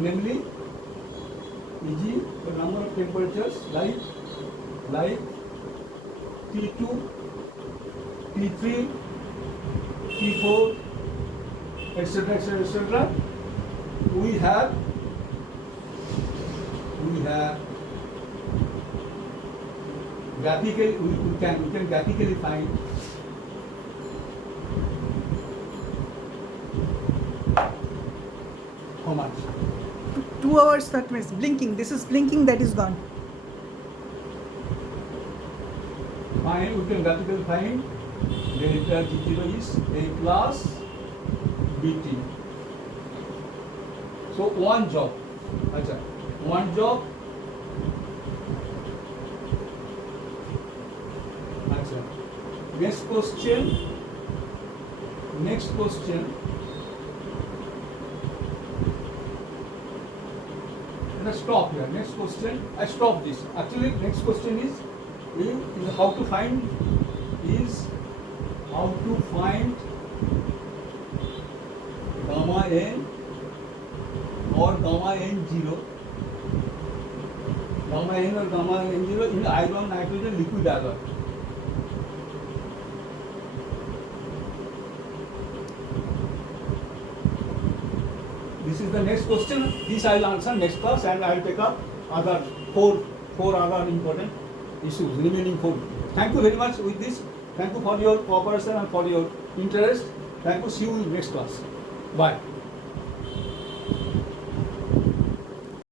Namely e.g. the number of temperatures like T2, T3, T4, etc. We have graphically we can graphically find how much. 2 hours, that means blinking. This is blinking, that is gone. Find, we can graphically find delta G0 is A plus BT. So one job. Acha, one job. Acha. Next question. Let's stop here. Next question. I stop this. Actually, next question is how to find gamma n or gamma n0. Gamma n or gamma n0 in iron, nitrogen, liquid agar. This is the next question. This I will answer next class, and I will take up other four other important issues, remaining 4. Thank you very much with this. Thank you for your cooperation and for your interest. Thank you. See you in next class. Bye.